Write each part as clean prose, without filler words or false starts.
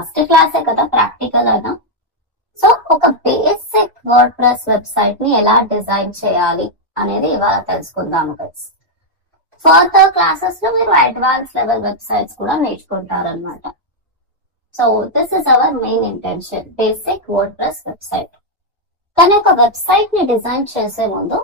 First క్లాసే కదా, practical అయినా. సో ఒక బేసిక్ వర్డ్ ప్రెస్ వెబ్సైట్ ని ఎలా డిజైన్ చేయాలి అనేది ఇవాళ తెలుసుకుందాము గైస్. ఫర్దర్ క్లాసెస్ లో మీరు అడ్వాన్స్ లెవెల్ వెబ్సైట్స్ కూడా నేర్చుకుంటారనమాట. So this is our main intention, basic WordPress website. కానీ ఒక వెబ్సైట్ ని డిజైన్ చేసే ముందు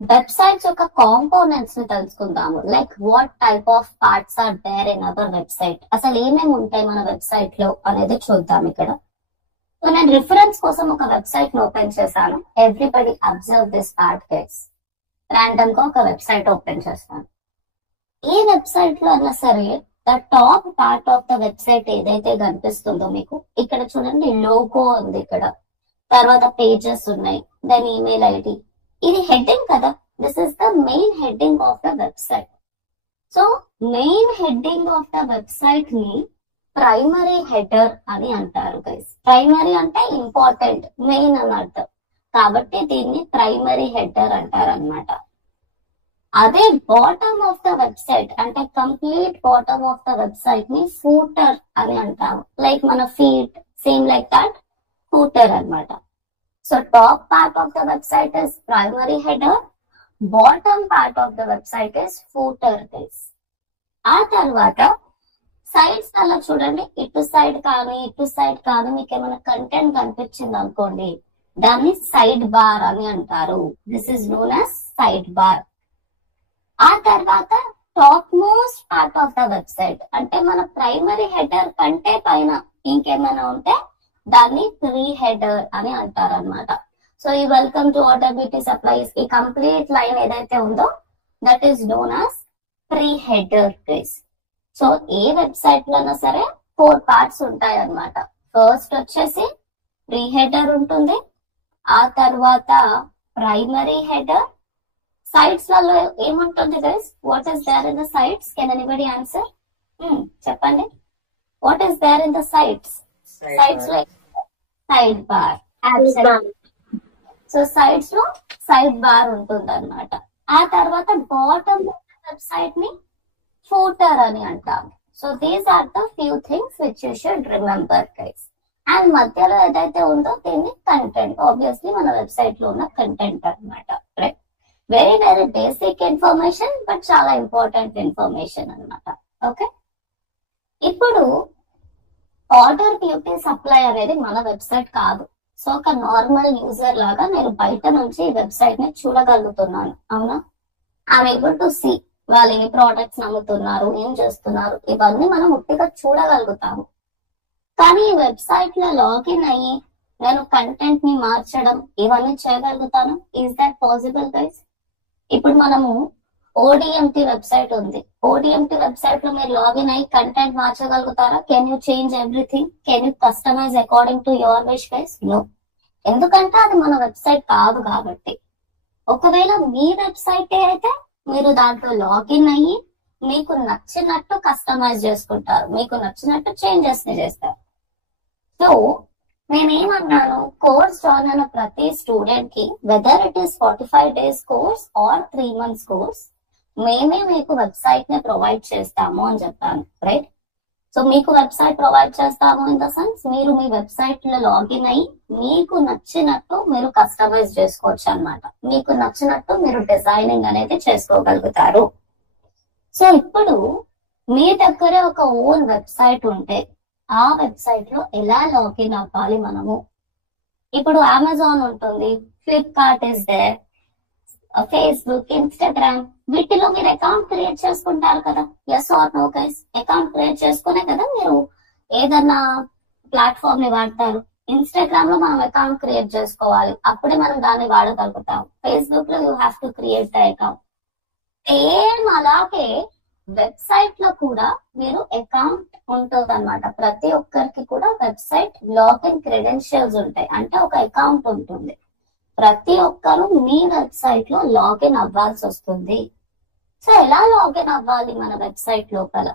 వెబ్సైట్స్ యొక్క కాంపోనెంట్స్ ని తెలుసుకుందాము. Like what type of parts are there in our website, అసలు ఏమేమి ఉంటాయి మన వెబ్సైట్ లో అనేది చూద్దాం ఇక్కడ. సో నేను రిఫరెన్స్ కోసం ఒక వెబ్సైట్ ని ఓపెన్ చేశాను. Everybody observe this part guys. Random గా ఒక వెబ్సైట్ ఓపెన్ చేస్తాను. ఈ వెబ్సైట్ లో అన్నా సరే the top part of the website ఏదైతే కనిపిస్తుందో మీకు ఇక్కడ చూడండి, లోగో ఉంది ఇక్కడ, తర్వాత పేజెస్ ఉన్నాయి, దాని ఈమెయిల్ ఐడి, ఇది హెడ్డింగ్ కదా. This is the main heading of the website. So main heading of the website ని ప్రైమరీ హెడర్ అని అంటారు గైస్. ప్రైమరీ అంటే ఇంపార్టెంట్, మెయిన్ అని అర్థం, కాబట్టి దీన్ని ప్రైమరీ హెడర్ అంటారు అనమాట. అదే బాటమ్ ఆఫ్ ద వెబ్సైట్ అంటే complete bottom of the website ని ఫూటర్ అని అంటాము. లైక్ మన feet, same like that footer అన్నమాట. So top part of the website is primary header, bottom part of the website is footer guys. ఆ తర్వాత sides అలా చూడండి, ఇటు సైడ్ కానీ మీకు ఏమైనా కంటెంట్ కనిపించింది అనుకోండి, దాన్ని సైడ్ బార్ అని అంటారు. This is known as side bar. ఆ తర్వాత top most part of the website అంటే మన ప్రైమరీ హెడర్ కంటే పైన ఇంకేమైనా ఉంటే దాన్ని ప్రీ హెడర్ అని అంటారు అనమాట. సో ఈ వెల్కమ్ టు ఆర్డర్ సప్లైస్, ఈ కంప్లీట్ లైన్ ఏదైతే ఉందో that is known as pre header guys. So A website లోనా సరే 4 పార్ట్స్ ఉంటాయి అన్నమాట. ఫస్ట్ వచ్చేసి ప్రీ హెడర్ ఉంటుంది, ఆ తర్వాత ప్రైమరీ హెడర్. సైడ్స్ లలో ఏముంటుంది guys? What is there in the sides? Can anybody answer? చెప్పండి, what is there in the sides? Sides లో సైడ్ బార్. సో సైడ్స్ లో సైడ్ బార్ ఉంటుంది అనమాట. ఆ తర్వాత బాటమ్ వెబ్సైట్ ని ఫూటర్ అని అంటాము. So these are the few things which you should remember guys. And మధ్యలో ఏదైతే ఉందో దీన్ని కంటెంట్, ఆబ్వియస్లీ మన వెబ్సైట్ లో ఉన్న కంటెంట్ అనమాట. Right, very very basic information, but చాలా ఇంపార్టెంట్ ఇన్ఫర్మేషన్ అనమాట. ఓకే, ఇప్పుడు ఆర్డర్ బ్యూటీ సప్లై అనేది మన వెబ్సైట్ కాదు. సో ఒక నార్మల్ యూజర్ లాగా నేను బయట నుంచి ఈ వెబ్సైట్ ని చూడగలుగుతున్నాను, అవునా? ఐఎమ్ ఏబుల్ టు సీ వాళ్ళు ఏ ప్రోడక్ట్స్ అమ్ముతున్నారు, ఏం చేస్తున్నారు, ఇవన్నీ మనం ఉట్టిగా చూడగలుగుతాము. కానీ ఈ వెబ్సైట్ లో లాగిన్ అయ్యి నేను కంటెంట్ ని మార్చడం ఇవన్నీ చేయగలుగుతాను. Is that possible guys? ఇప్పుడు మనము ODMT వెబ్సైట్ ఉంది. ODMT వెబ్సైట్ లో మీరు లాగిన్ అయ్యి కంటెంట్ మార్చగలుగుతారా? Can you change everything? Can you customize according to your wish guys? No, ఎందుకంటే అది మన వెబ్సైట్ కాదు కాబట్టి. ఒకవేళ మీ వెబ్సైట్ అయితే మీరు దాంట్లో లాగిన్ అయ్యి మీకు నచ్చినట్టు కస్టమైజ్ చేసుకుంటారు, మీకు నచ్చినట్టు చేంజెస్ ని చేస్తారు. సో నేనేమన్నాను, కోర్స్ జాయిన్ అయిన ప్రతి స్టూడెంట్ కి whether it is 45 days course or 3 months course, మేమే మీకు వెబ్సైట్ ని ప్రొవైడ్ చేస్తాము అని చెప్పాను. రైట్, సో మీకు వెబ్సైట్ ప్రొవైడ్ చేస్తాము ఇన్ ద సెన్స్ మీరు మీ వెబ్సైట్ లో లాగిన్ అయ్యి మీకు నచ్చినట్టు మీరు కస్టమైజ్ చేసుకోవచ్చు అన్నమాట. మీకు నచ్చినట్టు మీరు డిజైనింగ్ అనేది చేసుకోగలుగుతారు. సో ఇప్పుడు మీ దగ్గరే ఒక ఓన్ వెబ్సైట్ ఉంటే ఆ వెబ్సైట్ లో ఎలా లాగిన్ అవ్వాలి మనము? ఇప్పుడు అమెజాన్ ఉంటుంది, Flipkart is there, Facebook, Instagram, వీటిలో మీరు అకౌంట్ క్రియేట్ చేసుకుంటారు కదా. Yes or no guys? Account create చేసుకునే కదా మీరు ఏదన్నా ప్లాట్ఫామ్ ని వాడతారు. ఇన్స్టాగ్రామ్ లో మనం అకౌంట్ క్రియేట్ చేసుకోవాలి, అప్పుడే మనం దాన్ని వాడగలుగుతాం. ఫేస్బుక్ లో you have to create the account. Same అలాగే వెబ్సైట్ లో కూడా మీరు అకౌంట్ ఉంటుంది అనమాట. ప్రతి ఒక్కరికి కూడా వెబ్సైట్ లాగిన్ క్రెడెన్షియల్స్ ఉంటాయి, అంటే ఒక అకౌంట్ ఉంటుంది. ప్రతి ఒక్కరు మీ వెబ్సైట్ లో లాగిన్ అవ్వాల్సి వస్తుంది. సో ఎలా లాగిన్ అవ్వాలి మన వెబ్సైట్ లోపల?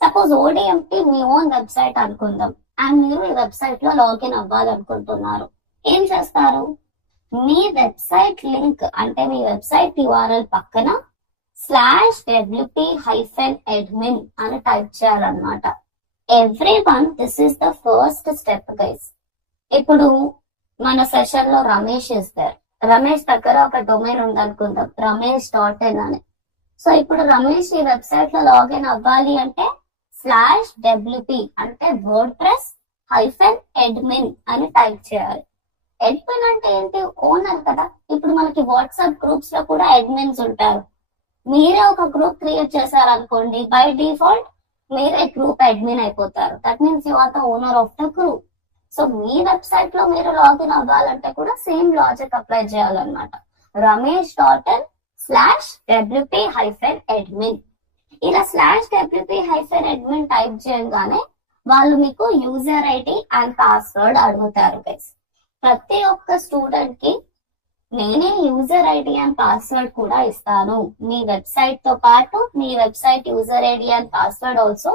సపోజ్ ODMT మీ ఓన్ వెబ్సైట్ అనుకుందాం, అండ్ మీరు ఈ వెబ్సైట్ లో లాగిన్ అవ్వాలనుకుంటున్నారు. ఏం చేస్తారు? మీ వెబ్సైట్ లింక్ అంటే మీ వెబ్సైట్ URL పక్కన /wp-admin అని టైప్ చేయాలన్నమాట. Everyone, this is the first step guys. ఇప్పుడు మన సెషన్ లో రమేష్ ఇస్తారు. రమేష్ దగ్గర ఒక డొమైన్ ఉందనుకుందాం, ramesh.in అని. సో ఇప్పుడు రమేష్ ఈ వెబ్సైట్ లో లాగిన్ అవ్వాలి అంటే /wp అంటే wordpress-admin అని టైప్ చేయాలి. అడ్మిన్ అంటే ఏంటి? ఓనర్ కదా. ఇప్పుడు మనకి వాట్సాప్ గ్రూప్స్ లో కూడా అడ్మిన్స్ ఉంటారు. మీరే ఒక గ్రూప్ క్రియేట్ చేశారనుకోండి, బై డిఫాల్ట్ మీరే గ్రూప్ అడ్మిన్ అయిపోతారు. That means you are the owner of the group. So మీ వెబ్సైట్ లో మీరు లాగిన్ అవ్వాలంటే కూడా సేమ్ లాజిక్ అప్లై చేయాలన్నమాట. ramesh.in/wp-admin ఇలా /wp-admin టైప్ చేయగానే వాళ్ళు మీకు యూజర్ ఐడి అండ్ పాస్వర్డ్ అడుగుతారు గైస్. ప్రతి ఒక్క స్టూడెంట్ కి నేనే యూజర్ ఐడి అండ్ పాస్వర్డ్ కూడా ఇస్తాను. మీ వెబ్సైట్ తో పాటు మీ website user ID and password also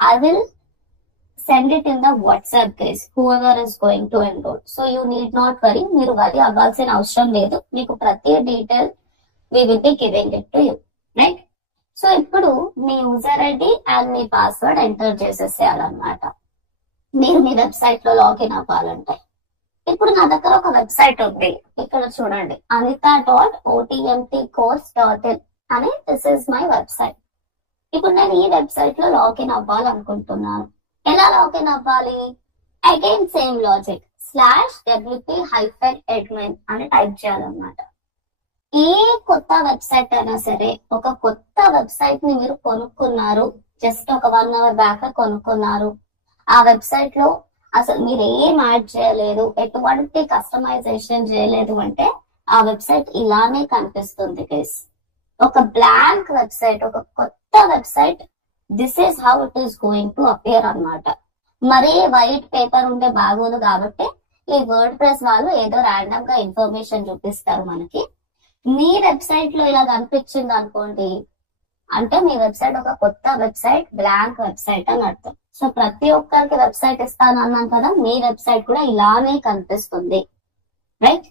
I will send it in the WhatsApp guys, whoever is going to enroll. So you need not worry. మీరు వరి అవ్వాల్సిన అవసరం లేదు. మీకు ప్రతి detail we will be giving it to you, right? So ఇప్పుడు మీ user ID and మీ పాస్వర్డ్ ఎంటర్ చేసేసేయాలన్నమాట మీరు మీ వెబ్సైట్ లో లాగిన్ అవ్వాలంటే. ఇప్పుడు నా దగ్గర ఒక వెబ్సైట్ ఉంది, ఇక్కడ చూడండి, anita.otmtcourse.in అని. This is my website. ఇప్పుడు నేను ఈ వెబ్సైట్ లో లాగిన్ అవ్వాలనుకుంటున్నాను. ఎలా లాగిన్ అవ్వాలి? అగైన్ సేమ్ లాజిక్, /wp-admin అని టైప్ చేయాలన్నమాట. ఏ కొత్త వెబ్సైట్ అయినా సరే, ఒక కొత్త వెబ్సైట్ ని మీరు కొనుక్కున్నారు, జస్ట్ ఒక 1 hour బ్యాక్ కొనుక్కున్నారు, ఆ వెబ్సైట్ లో అసలు మీరు ఏం యాడ్ చేయలేదు, ఎటువంటి కస్టమైజేషన్ చేయలేదు అంటే ఆ వెబ్సైట్ ఇలానే కనిపిస్తుంది గైస్. ఒక బ్లాంక్ వెబ్సైట్, ఒక కొత్త website, this is how it is going to appear అన్నమాట. మరీ వైట్ పేపర్ ఉంటే బాగోదు కాబట్టి ఈ వర్డ్ ప్రెస్ వాళ్ళు ఏదో ర్యాండమ్ గా ఇన్ఫర్మేషన్ చూపిస్తారు మనకి. మీ వెబ్సైట్ లో ఇలా కనిపించింది అనుకోండి అంటే మీ వెబ్సైట్ ఒక కొత్త వెబ్సైట్, బ్లాంక్ వెబ్సైట్ అని అర్థం. సో ప్రతి ఒక్కరికి వెబ్సైట్ ఇస్తాను అన్నాను కదా, మీ వెబ్సైట్ కూడా ఇలానే కనిపిస్తుంది, రైట్?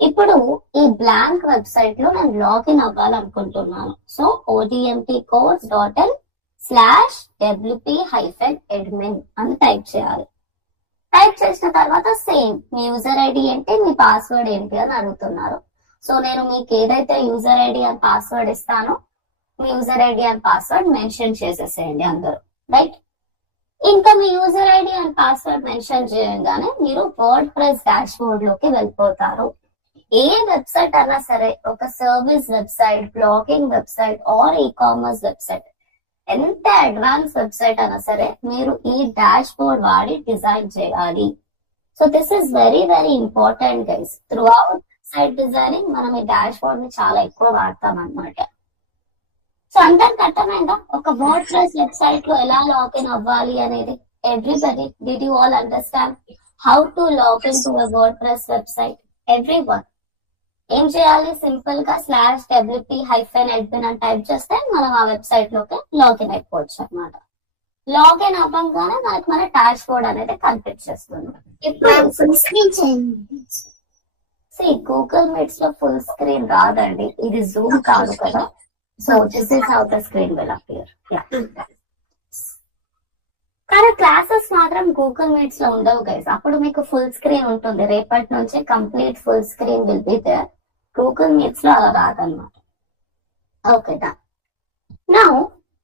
ఇప్పుడు ఈ బ్లాంక్ వెబ్సైట్ లో నేను లాగిన్ అవ్వాలనుకుంటున్నాను. సో otmtcourse.in/wp-admin అని టైప్ చేయాలి. టైప్ చేసిన తర్వాత సేమ్ మీ యూజర్ ఐడి ఏంటి, మీ పాస్వర్డ్ ఏంటి అని అడుగుతున్నారు. సో నేను మీకు ఏదైతే యూజర్ ఐడి అండ్ పాస్వర్డ్ ఇస్తానో మీ user ID and password mention చేసేసేయండి అందరూ, రైట్? ఇంకా మీ user ID and password mention చేయగానే మీరు వర్డ్ ప్రెస్ డాష్ బోర్డ్ లోకి వెళ్ళిపోతారు. ఏ వెబ్సైట్ అయినా సరే, ఒక service website, blogging website or e-commerce website, ఎంత అడ్వాన్స్ వెబ్సైట్ అయినా సరే మీరు ఈ డాష్ బోర్డ్ వాడి డిజైన్ చేయాలి. So this is very very important guys. Throughout website designing మనం ఈ డాష్ బోర్డ్ ని చాలా ఎక్కువ వాడతాం అన్నమాట. సో అందరికి అర్థమైందా ఒక వర్డ్ ప్రెస్ వెబ్సైట్ లో ఎలా లాగిన్ అవ్వాలి అనేది? Everybody, did you all understand how to login to a word press website? Everyone ఏం చేయాలి? సింపుల్ గా /wp-admin అని టైప్ చేస్తే మనం ఆ వెబ్సైట్ లోకి లాగిన్ అయిపోవచ్చు అనమాట. లాగిన్ అవ్వగానే మనకి మన డాష్ బోర్డ్ అనేది కనిపించేస్తుంది. ఇప్పుడు గూగుల్ మీట్స్ లో ఫుల్ స్క్రీన్ రాదండి, ఇది జూమ్ కాదు కదా. So this is how the screen will appear. కానీ క్లాసెస్ మాత్రం గూగుల్ మీట్స్ లో ఉండవు గైస్. అప్పుడు మీకు ఫుల్ స్క్రీన్ ఉంటుంది. రేపటి నుంచి complete full screen will be there. Google Meets లో అలా రాదన్నమాట. ఓకే డా. నౌ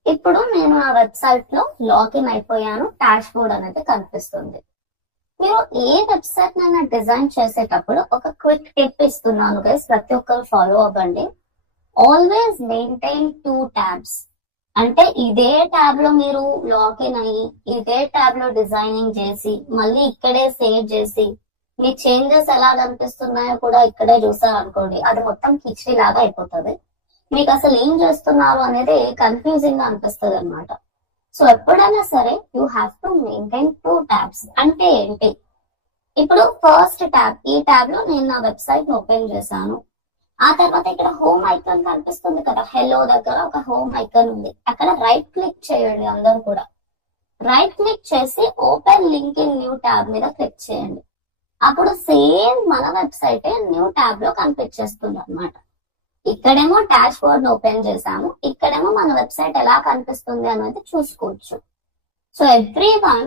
ఇప్పుడు నేను ఆ వెబ్సైట్ లో లాగిన్ అయిపోయాను. డాష్ బోర్డ్ అనేది కనిపిస్తుంది. మీరు ఏ వెబ్సైట్ నైనా డిజైన్ చేసేటప్పుడు ఒక క్విక్ టిప్ ఇస్తున్నాను గైస్, ప్రతి ఒక్కరు ఫాలో అవ్వండి. Always maintain 2 tabs. అంటే ఇదే ట్యాబ్ లో మీరు లాగిన్ అయ్యి ఇదే ట్యాబ్ లో డిజైనింగ్ చేసి మళ్ళీ ఇక్కడే సేవ్ చేసి మీ చేంజెస్ ఎలా కనిపిస్తున్నాయో కూడా ఇక్కడే చూసారు అనుకోండి, అది మొత్తం కిచిడి లాగా అయిపోతుంది. మీకు అసలు ఏం చేస్తున్నారు అనేది కన్ఫ్యూజింగ్ గా అనిపిస్తుంది అనమాట. సో ఎప్పుడైనా సరే you have to maintain 2 tabs. అంటే ఏంటి? ఇప్పుడు ఫస్ట్ ట్యాబ్, ఈ ట్యాబ్ లో నేను నా వెబ్సైట్ ఓపెన్ చేశాను. ఆ తర్వాత ఇక్కడ హోమ్ ఐకాన్ కనిపిస్తుంది కదా, హెల్లో దగ్గర ఒక హోమ్ ఐకాన్ ఉంది. అక్కడ రైట్ క్లిక్ చేయండి అందరూ కూడా. రైట్ క్లిక్ చేసి open link in new tab మీద క్లిక్ చేయండి. అప్పుడు సేమ్ మన వెబ్సైట్ న్యూ ట్యాబ్ లో కనిపించేస్తుంది అనమాట. ఇక్కడేమో డాష్ బోర్డ్ ఓపెన్ చేసాము, ఇక్కడేమో మన వెబ్సైట్ ఎలా కనిపిస్తుంది అనేది చూసుకోవచ్చు. So everyone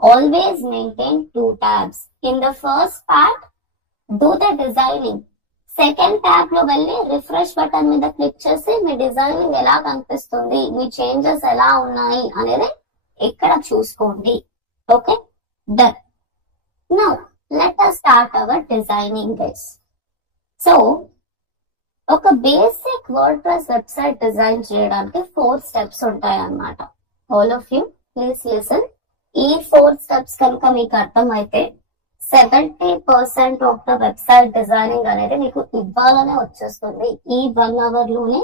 always maintain 2 tabs. In the first part, do the designing. Second tab లో వెళ్ళి రిఫ్రెష్ బటన్ మీద క్లిక్ చేసి మీ డిజైనింగ్ ఎలా కనిపిస్తుంది, మీ చేంజెస్ ఎలా ఉన్నాయి అనేది ఇక్కడ చూసుకోండి. Okay, done. Now let us start our designing guys. So ఒక basic WordPress website design చేయడానికి 4 స్టెప్స్ ఉంటాయి అన్నమాట. All of you please listen. ఈ 4 స్టెప్స్ కనుక మీకు అర్థమైతే 70% ఆఫ్ ద వెబ్సైట్ డిజైనింగ్ అనేది మీకు ఇవ్వాలనే వచ్చేస్తుంది. ఈ 1 hour లోనే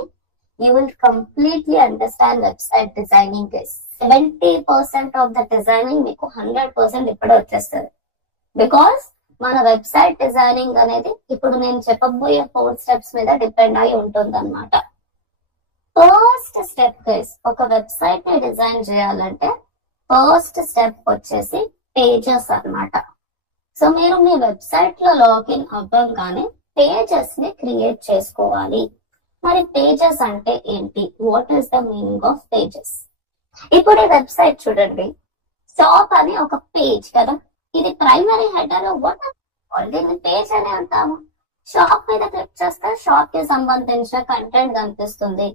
you will completely understand website designing. 70% of the designing మీకు 100% ఇప్పుడే వచ్చేస్తుంది. బికాస్ మన వెబ్సైట్ డిజైనింగ్ అనేది ఇప్పుడు నేను చెప్పబోయే 4 స్టెప్స్ మీద డిపెండ్ అయి ఉంటుంది అనమాట. ఫస్ట్ స్టెప్ గైస్, ఒక వెబ్సైట్ ని డిజైన్ చేయాలంటే ఫస్ట్ స్టెప్ వచ్చేసి పేజెస్ అన్నమాట. సో మీరు మీ వెబ్సైట్ లో లాగిన్ అవ్వగానే పేజెస్ ని క్రియేట్ చేసుకోవాలి. మరి పేజెస్ అంటే ఏంటి? What is the meaning of pages? ఇప్పుడు ఈ వెబ్సైట్ చూడండి, షాప్ అని ఒక పేజ్ కదా, ఇది ప్రైమరీ హెడర్. వాట్ దీన్ని పేజ్ అని అంటాము. షాప్ మీద క్లిక్ చేస్తే షాప్ కి సంబంధించిన కంటెంట్ కనిపిస్తుంది.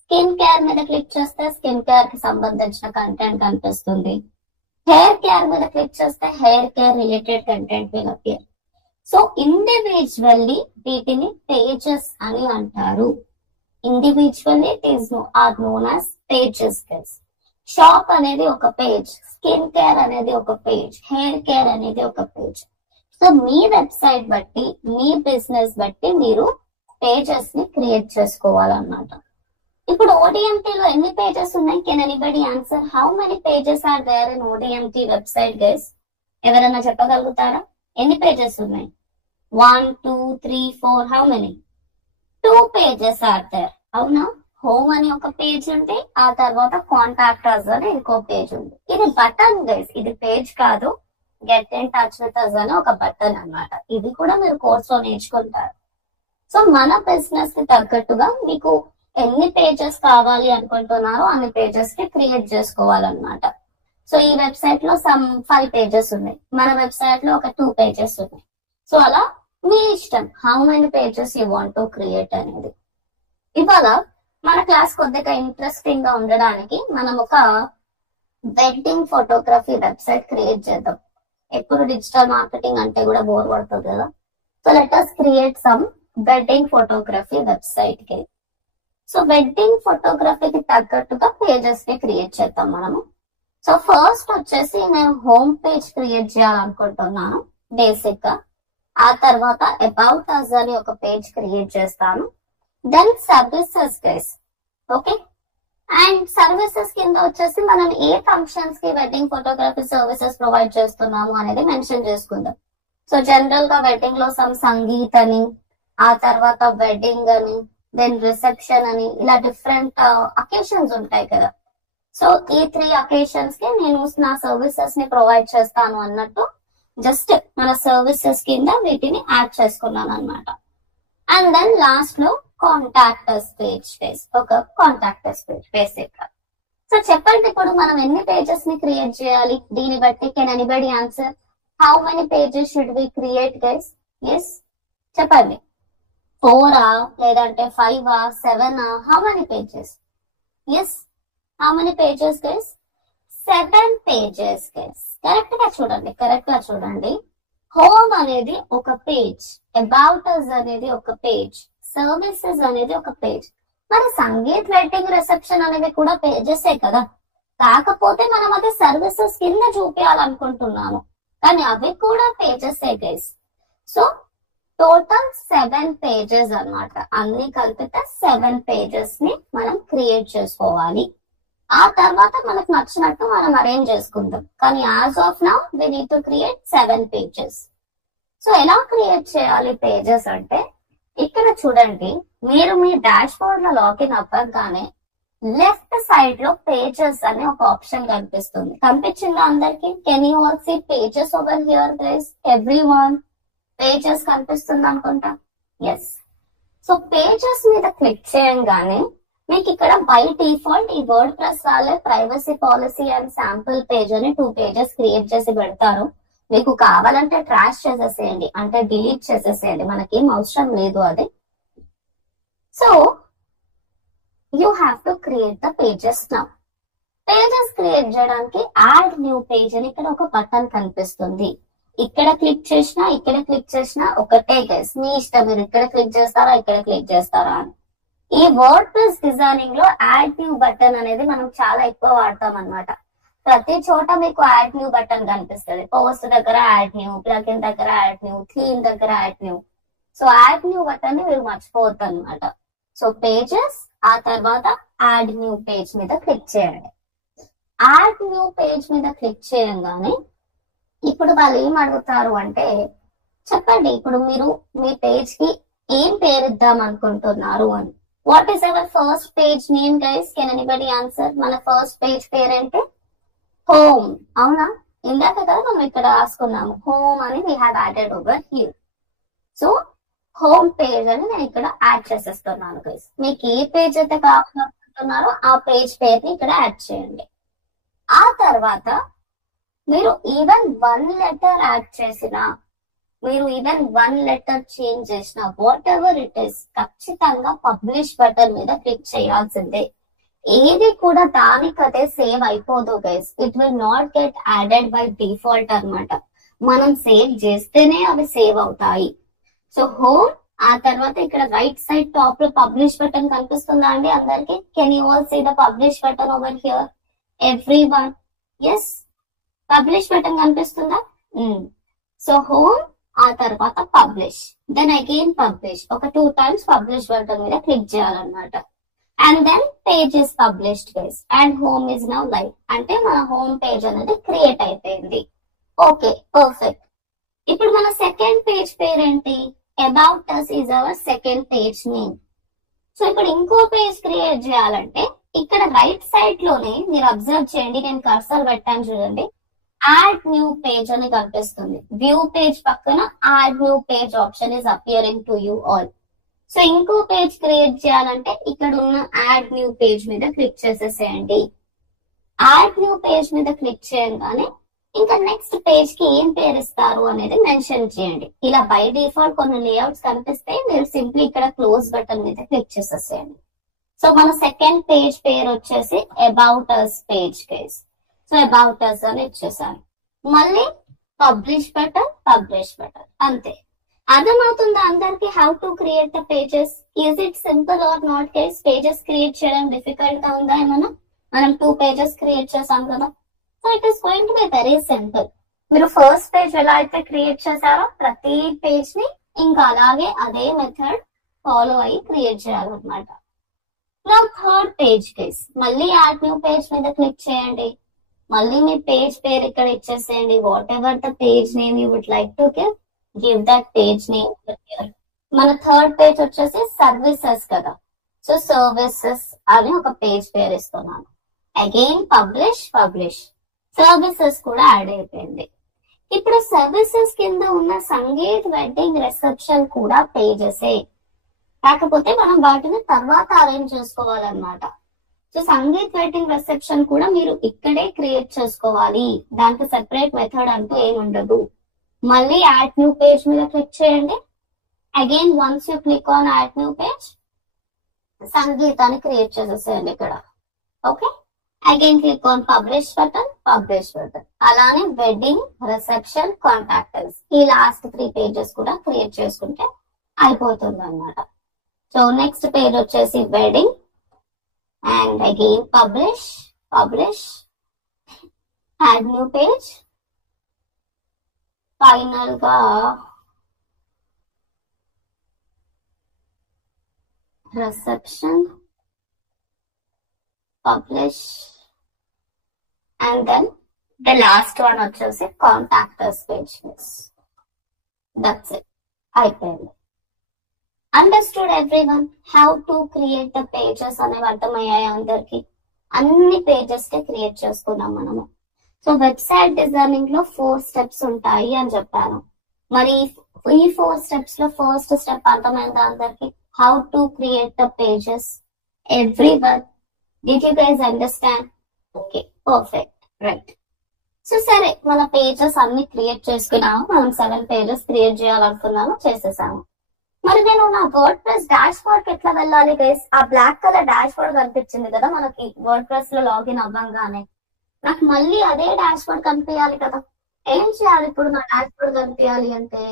స్కిన్ కేర్ మీద క్లిక్ చేస్తే స్కిన్ కేర్ కి సంబంధించిన కంటెంట్ కనిపిస్తుంది. హెయిర్ కేర్ మీద క్లిక్ చేస్తే hair care related content will appear. So individually వీటిని పేజెస్ అని అంటారు. Individually it is are known as pages guys. Shop అనేది ఒక పేజ్, స్కిన్ కేర్ అనేది ఒక పేజ్, హెయిర్ కేర్ అనేది ఒక పేజ్. సో మీ వెబ్సైట్ బట్టి, మీ బిజినెస్ బట్టి మీరు పేజెస్ ని క్రియేట్ చేసుకోవాలన్నమాట. ఇప్పుడు ODMT లో ఎన్ని పేజెస్ ఉన్నాయి? Can anybody answer? How many pages are there in ODMT website guys? ఎవరైనా చెప్పగలుగుతారా? ఎన్ని పేజెస్ ఉన్నాయి? 1 2 3 4. How many? 2 pages are there. అవునా? హోమ్ అని ఒక పేజ్ ఉంది, ఆ తర్వాత కాంటాక్టర్స్ అని ఇంకో పేజ్ ఉంది. ఇది బటన్ గైస్, ఇది పేజ్ కాదు. Get in touch with us అని ఒక బటన్ అన్నమాట. ఇది కూడా మీరు కోర్స్ లో నేర్చుకుంటారు. సో మన బిజినెస్ కి తగ్గట్టుగా మీకు ఎన్ని పేజెస్ కావాలి అనుకుంటున్నారో అన్ని పేజెస్ కి క్రియేట్ చేసుకోవాలన్నమాట. సో ఈ వెబ్సైట్ లో సమ్ 5 పేజెస్ ఉన్నాయి, మన వెబ్సైట్ లో ఒక 2 పేజెస్ ఉన్నాయి. సో అలా మీ ఇష్టం how many pages you want to create అనేది. ఇవాళ మన క్లాస్ కొద్దిగా ఇంట్రెస్టింగ్ గా ఉండడానికి మనం ఒక వెడ్డింగ్ ఫోటోగ్రఫీ వెబ్సైట్ క్రియేట్ చేద్దాం. ఎప్పుడు డిజిటల్ మార్కెటింగ్ అంటే కూడా బోర్ పడుతుంది కదా. So let us create some wedding photography website కి. సో వెడ్డింగ్ ఫోటోగ్రఫీకి తగ్గట్టుగా పేజెస్ ని క్రియేట్ చేద్దాం మనము. సో ఫస్ట్ వచ్చేసి నేను హోమ్ పేజ్ క్రియేట్ చేయాలనుకుంటున్నాను బేసిక్ గా. ఆ తర్వాత అబౌట్ అస్ అని ఒక పేజ్ క్రియేట్ చేస్తాను. Then services guys. Okay, and services కింద వచ్చేసి మనం ఏ ఫంక్షన్స్ కి వెడ్డింగ్ ఫోటోగ్రఫీ సర్వీసెస్ ప్రొవైడ్ చేస్తున్నాము అనేది మెన్షన్ చేసుకుందాం. సో జనరల్ గా వెడ్డింగ్ లో సమ్ సంగీత్ అని, ఆ తర్వాత వెడ్డింగ్ అని, దెన్ రిసెప్షన్ అని, ఇలా డిఫరెంట్ అకేషన్స్ ఉంటాయి కదా. సో ఈ 3 అకేషన్స్ కి నేను నా సర్వీసెస్ ని ప్రొవైడ్ చేస్తాను అన్నట్టు జస్ట్ మన సర్వీసెస్ కింద వీటిని యాడ్ చేసుకున్నాను అనమాట. అండ్ దెన్ లాస్ట్ లో కాంటాక్టర్స్ పేజ్, ఒక కాంటాక్టర్స్ పేజ్ బేసిక్ గా. సో చెప్పండి ఇప్పుడు మనం ఎన్ని పేజెస్ ని క్రియేట్ చేయాలి? దీన్ని బట్టి can anybody answer? How many pages should we create guys? Yes చెప్పండి. 4 లేదంటే 5 7? How many pages? Yes, how many pages guys? 7 pages guys. Correct గా చూడండి, కరెక్ట్ గా చూడండి. హోమ్ అనేది ఒక పేజ్, అబౌట్ అస్ అనేది ఒక పేజ్, సర్వీసెస్ అనేది ఒక పేజ్. మరి సంగీత్, వెడ్డింగ్, రిసెప్షన్ అనేవి కూడా పేజెసే కదా. కాకపోతే మనం అది సర్వీసెస్ కింద చూపించాలనుకుంటున్నాము, కానీ అవి కూడా పేజెసే గైస్. సో టోటల్ 7 పేజెస్ అన్నమాట. అన్ని కలిపితే 7 పేజెస్ ని మనం క్రియేట్ చేసుకోవాలి. ఆ తర్వాత మనకు నచ్చినట్టు మనం అరేంజ్ చేసుకుందాం. కానీ as of now we need to create 7 pages. So ఎలా క్రియేట్ చేయాలి పేజెస్ అంటే, ఇక్కడ చూడండి, మీరు మీ డాష్ బోర్డ్ లో లాగిన్ అవ్వగానే లెఫ్ట్ సైడ్ లో పేజెస్ అనే ఒక ఆప్షన్ కనిపిస్తుంది. కనిపించిందా అందరికి? Can you all see pages over here guys? Everyone pages కనిపిస్తుంది అనుకుంటా. ఎస్. సో పేజెస్ మీద క్లిక్ చేయగానే మీకు ఇక్కడ బై డిఫాల్ట్ ఈ వర్డ్ ప్రెస్ వాళ్ళే privacy policy and sample page అని 2 pages క్రియేట్ చేసి పెడతారు. మీకు కావాలంటే ట్రాష్ చేసేసేయండి, అంటే డిలీట్ చేసేసేయండి, మనకేం అవసరం లేదు అది. So you have to create the pages now. Pages create చేయడానికి యాడ్ న్యూ పేజ్ అని ఇక్కడ ఒక బటన్ కనిపిస్తుంది. ఇక్కడ క్లిక్ చేసినా ఇక్కడ క్లిక్ చేసినా ఒకటే గైస్, మీ ఇష్టం, మీరు ఇక్కడ క్లిక్ చేస్తారా ఇక్కడ క్లిక్ చేస్తారా అని. ఈ వర్డ్ ప్రెస్ డిజైనింగ్ లో యాడ్ న్యూ బటన్ అనేది మనం చాలా ఎక్కువ వాడతాం అన్నమాట. ప్రతి చోట మీకు యాడ్ న్యూ బటన్ కనిపిస్తుంది. పోస్ట్ దగ్గర యాడ్ న్యూ, ప్లగిన్ దగ్గర యాడ్ న్యూ, థీమ్ దగ్గర add new. So add new button ని మీరు మర్చిపోవద్దు అనమాట. సో పేజెస్, ఆ తర్వాత యాడ్ న్యూ పేజ్ మీద క్లిక్ చేయండి. యాడ్ న్యూ పేజ్ మీద క్లిక్ చేయగానే ఇప్పుడు వాళ్ళు ఏం అడుగుతారు అంటే, చెప్పండి ఇప్పుడు మీరు మీ పేజ్ కి ఏం పేరు ఇద్దాం అనుకుంటున్నారు అని. What is hour first page name guys? Can anybody answer? మన ఫస్ట్ పేజ్ పేరేంటి? హోమ్. అవునా? ఇందాక కదా మనం ఇక్కడ రాసుకున్నాము హోమ్ అని, we have added over here. So home page అని నేను ఇక్కడ యాడ్ చేసేస్తున్నాను గైస్. మీకు ఏ పేజ్ అయితే కావాలనుకుంటున్నారో ఆ పేజ్ పేరుని ఇక్కడ యాడ్ చేయండి. ఆ తర్వాత మీరు ఈవెన్ 1 letter యాడ్ చేసినా, మీరు ఈవెన్ 1 letter చేంజ్ చేసిన, వాట్ ఎవర్ ఇట్ ఈస్, ఖచ్చితంగా పబ్లిష్ బటన్ మీద క్లిక్ చేయాల్సిందే. ఏది కూడా దానికదే సేవ్ అయిపోదు guys. It will not get added by default అన్నమాట. మనం సేవ్ చేస్తేనే అవి సేవ్ అవుతాయి. సో హోమ్, ఆ తర్వాత ఇక్కడ రైట్ సైడ్ టాప్ లో పబ్లిష్ బటన్ కనిపిస్తుందా అండి అందరికి? Can you all see the publish button over here everyone? Yes, publish button కనిపిస్తుందా? సో హోమ్, ఆ తర్వాత పబ్లిష్, దెన్ అగైన్ పబ్లిష్, ఒక 2 times పబ్లిష్ బటన్ మీద క్లిక్ చేయాలన్నమాట. And then page is published guys and home is now live. అంటే మన హోమ్ పేజ్ అనేది క్రియేట్ అయిపోయింది. Okay, perfect. ఇప్పుడు మన సెకండ్ పేజ్ పేరేంటి? About us is our second page name. So ఇప్పుడు ఇంకో పేజ్ క్రియేట్ చేయాలంటే ఇక్కడ రైట్ సైడ్ లోనే మీరు అబ్జర్వ్ చేయండి, నేను కర్సర్ పెట్టాను చూడండి, యాడ్ న్యూ పేజ్ అని కనిపిస్తుంది. వ్యూ పేజ్ పక్కన add new page option is appearing to you all. So ఇంకో పేజ్ క్రియేట్ చేయాలంటే ఇక్కడ ఉన్న యాడ్ న్యూ పేజ్ మీద క్లిక్ చేసేసేయండి. యాడ్ న్యూ పేజ్ మీద క్లిక్ చేయగానే ఇంకా నెక్స్ట్ పేజ్ కి ఏం పేరు ఇస్తారు అనేది మెన్షన్ చేయండి. ఇలా బై డిఫాల్ట్ కొన్ని లేఅవుట్స్ కనిపిస్తే మీరు సింప్లీ ఇక్కడ క్లోజ్ బటన్ మీద క్లిక్ చేసేసేయండి. సో మన సెకండ్ పేజ్ పేరు వచ్చేసి about us page guys. So about us అని ఇచ్చేసాను. మళ్ళీ పబ్లిష్ బటన్, పబ్లిష్ బటన్, అంతే. అర్థమవుతుందా అందరికి how to create the pages? Is it simple are not guys? Pages create చేయడం డిఫికల్ట్ గా ఉందా ఏమన్నా? మనం 2 pages క్రియేట్ చేసాం కదా. So it is going to be very simple. మీరు ఫస్ట్ పేజ్ ఎలా అయితే క్రియేట్ చేశారో ప్రతి పేజ్ ని ఇంకా అలాగే అదే మెథడ్ ఫాలో అయ్యి క్రియేట్ చేయాలన్నమాట. నా థర్డ్ పేజ్ గైస్, మళ్ళీ యాడ్ న్యూ పేజ్ మీద క్లిక్ చేయండి. మళ్ళీ మీ పేజ్ పేరు ఇక్కడ ఇచ్చేసేయండి. Whatever the page name you would like to give that page name. మన థర్డ్ పేజ్ వచ్చేసి సర్వీసెస్ కదా. సో సర్వీసెస్ అని ఒక పేజ్ పేరు ఇస్తున్నాను. అగైన్ పబ్లిష్, పబ్లిష్, సర్వీసెస్ కూడా యాడ్ అయిపోయింది. ఇప్పుడు సర్వీసెస్ కింద ఉన్న సంగీత్ వెడ్డింగ్ రిసెప్షన్ కూడా పేజెసే, కాకపోతే మనం వాటిని తర్వాత అరేంజ్ చేసుకోవాలన్నమాట. సో సంగీత్ వెడ్డింగ్ రిసెప్షన్ కూడా మీరు ఇక్కడే క్రియేట్ చేసుకోవాలి, దానికి సెపరేట్ మెథడ్ అంటూ ఏమి ఉండదు. మళ్ళీ యాడ్ న్యూ పేజ్ మీద క్లిక్ చేయండి. Again once you click on add new page, సంగీతాన్ని క్రియేట్ చేసేసేయండి ఇక్కడ. Okay, again click on publish button, publish button. అలానే వెడ్డింగ్, రిసెప్షన్, కాంటాక్టర్స్, ఈ లాస్ట్ 3 pages కూడా క్రియేట్ చేసుకుంటే అయిపోతుంది అన్నమాట. సో నెక్స్ట్ పేజ్ వచ్చేసి wedding and again publish, publish, add new page, final గా reception, publish, and then the last one వచ్చేసి contact us page. That's it, అయిపోయింది. Understood everyone how to create the pages అనేవి అర్థమయ్యాయి అందరికి? అన్ని పేజెస్ కి create చేసుకున్నాం మనము. సో వెబ్సైట్ డిజైనింగ్ లో 4 steps ఉంటాయి అని చెప్పాను. మరి ఈ 4 steps లో ఫస్ట్ స్టెప్ అర్థమైందా అందరికి? How to create the pages. everyone. Did you guys understand? Okay, perfect. Right. So సరే, మన పేజెస్ అన్ని క్రియేట్ చేసుకున్నాము. మనం 7 పేజెస్ క్రియేట్ చేయాలనుకున్నాము, చేసేసాము. మరి నేను నా వర్డ్ ప్రెస్ డాష్ బోర్డ్ ఎట్లా వెళ్ళాలి గైస్? ఆ బ్లాక్ కలర్ డాష్ బోర్డ్ కనిపించింది కదా మనకి వర్డ్ ప్రెస్ లో లాగిన్ అవ్వంగానే. నాకు మళ్ళీ అదే డాష్ బోర్డ్ కనిపించాలి కదా. ఏం చేయాలి ఇప్పుడు నా డాష్ బోర్డ్ కనిపించాలి అంటే,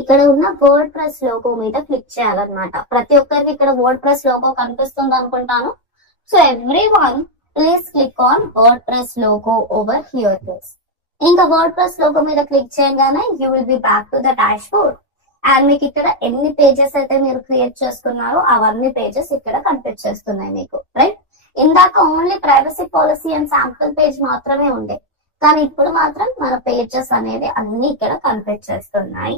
ఇక్కడ ఉన్న వర్డ్ ప్రెస్ లోగో మీద క్లిక్ చేయాలన్నమాట. ప్రతి ఒక్కరికి ఇక్కడ వర్డ్ ప్రెస్ లోగో కనిపిస్తుంది అనుకుంటాను. So everyone please click on word press logo over here guys. ఇంకా వర్డ్ ప్రెస్ లోగో మీద క్లిక్ చేయగానే you will be back to the dash board. And మీకు ఇక్కడ ఎన్ని పేజెస్ అయితే మీరు క్రియేట్ చేసుకున్నారో అవన్నీ పేజెస్ ఇక్కడ కనిపించేస్తున్నాయి మీకు, రైట్? ఇందాక only privacy policy and sample page మాత్రమే ఉండే, కానీ ఇప్పుడు మాత్రం మన పేజెస్ అనేది అన్ని ఇక్కడ కనిపించేస్తున్నాయి.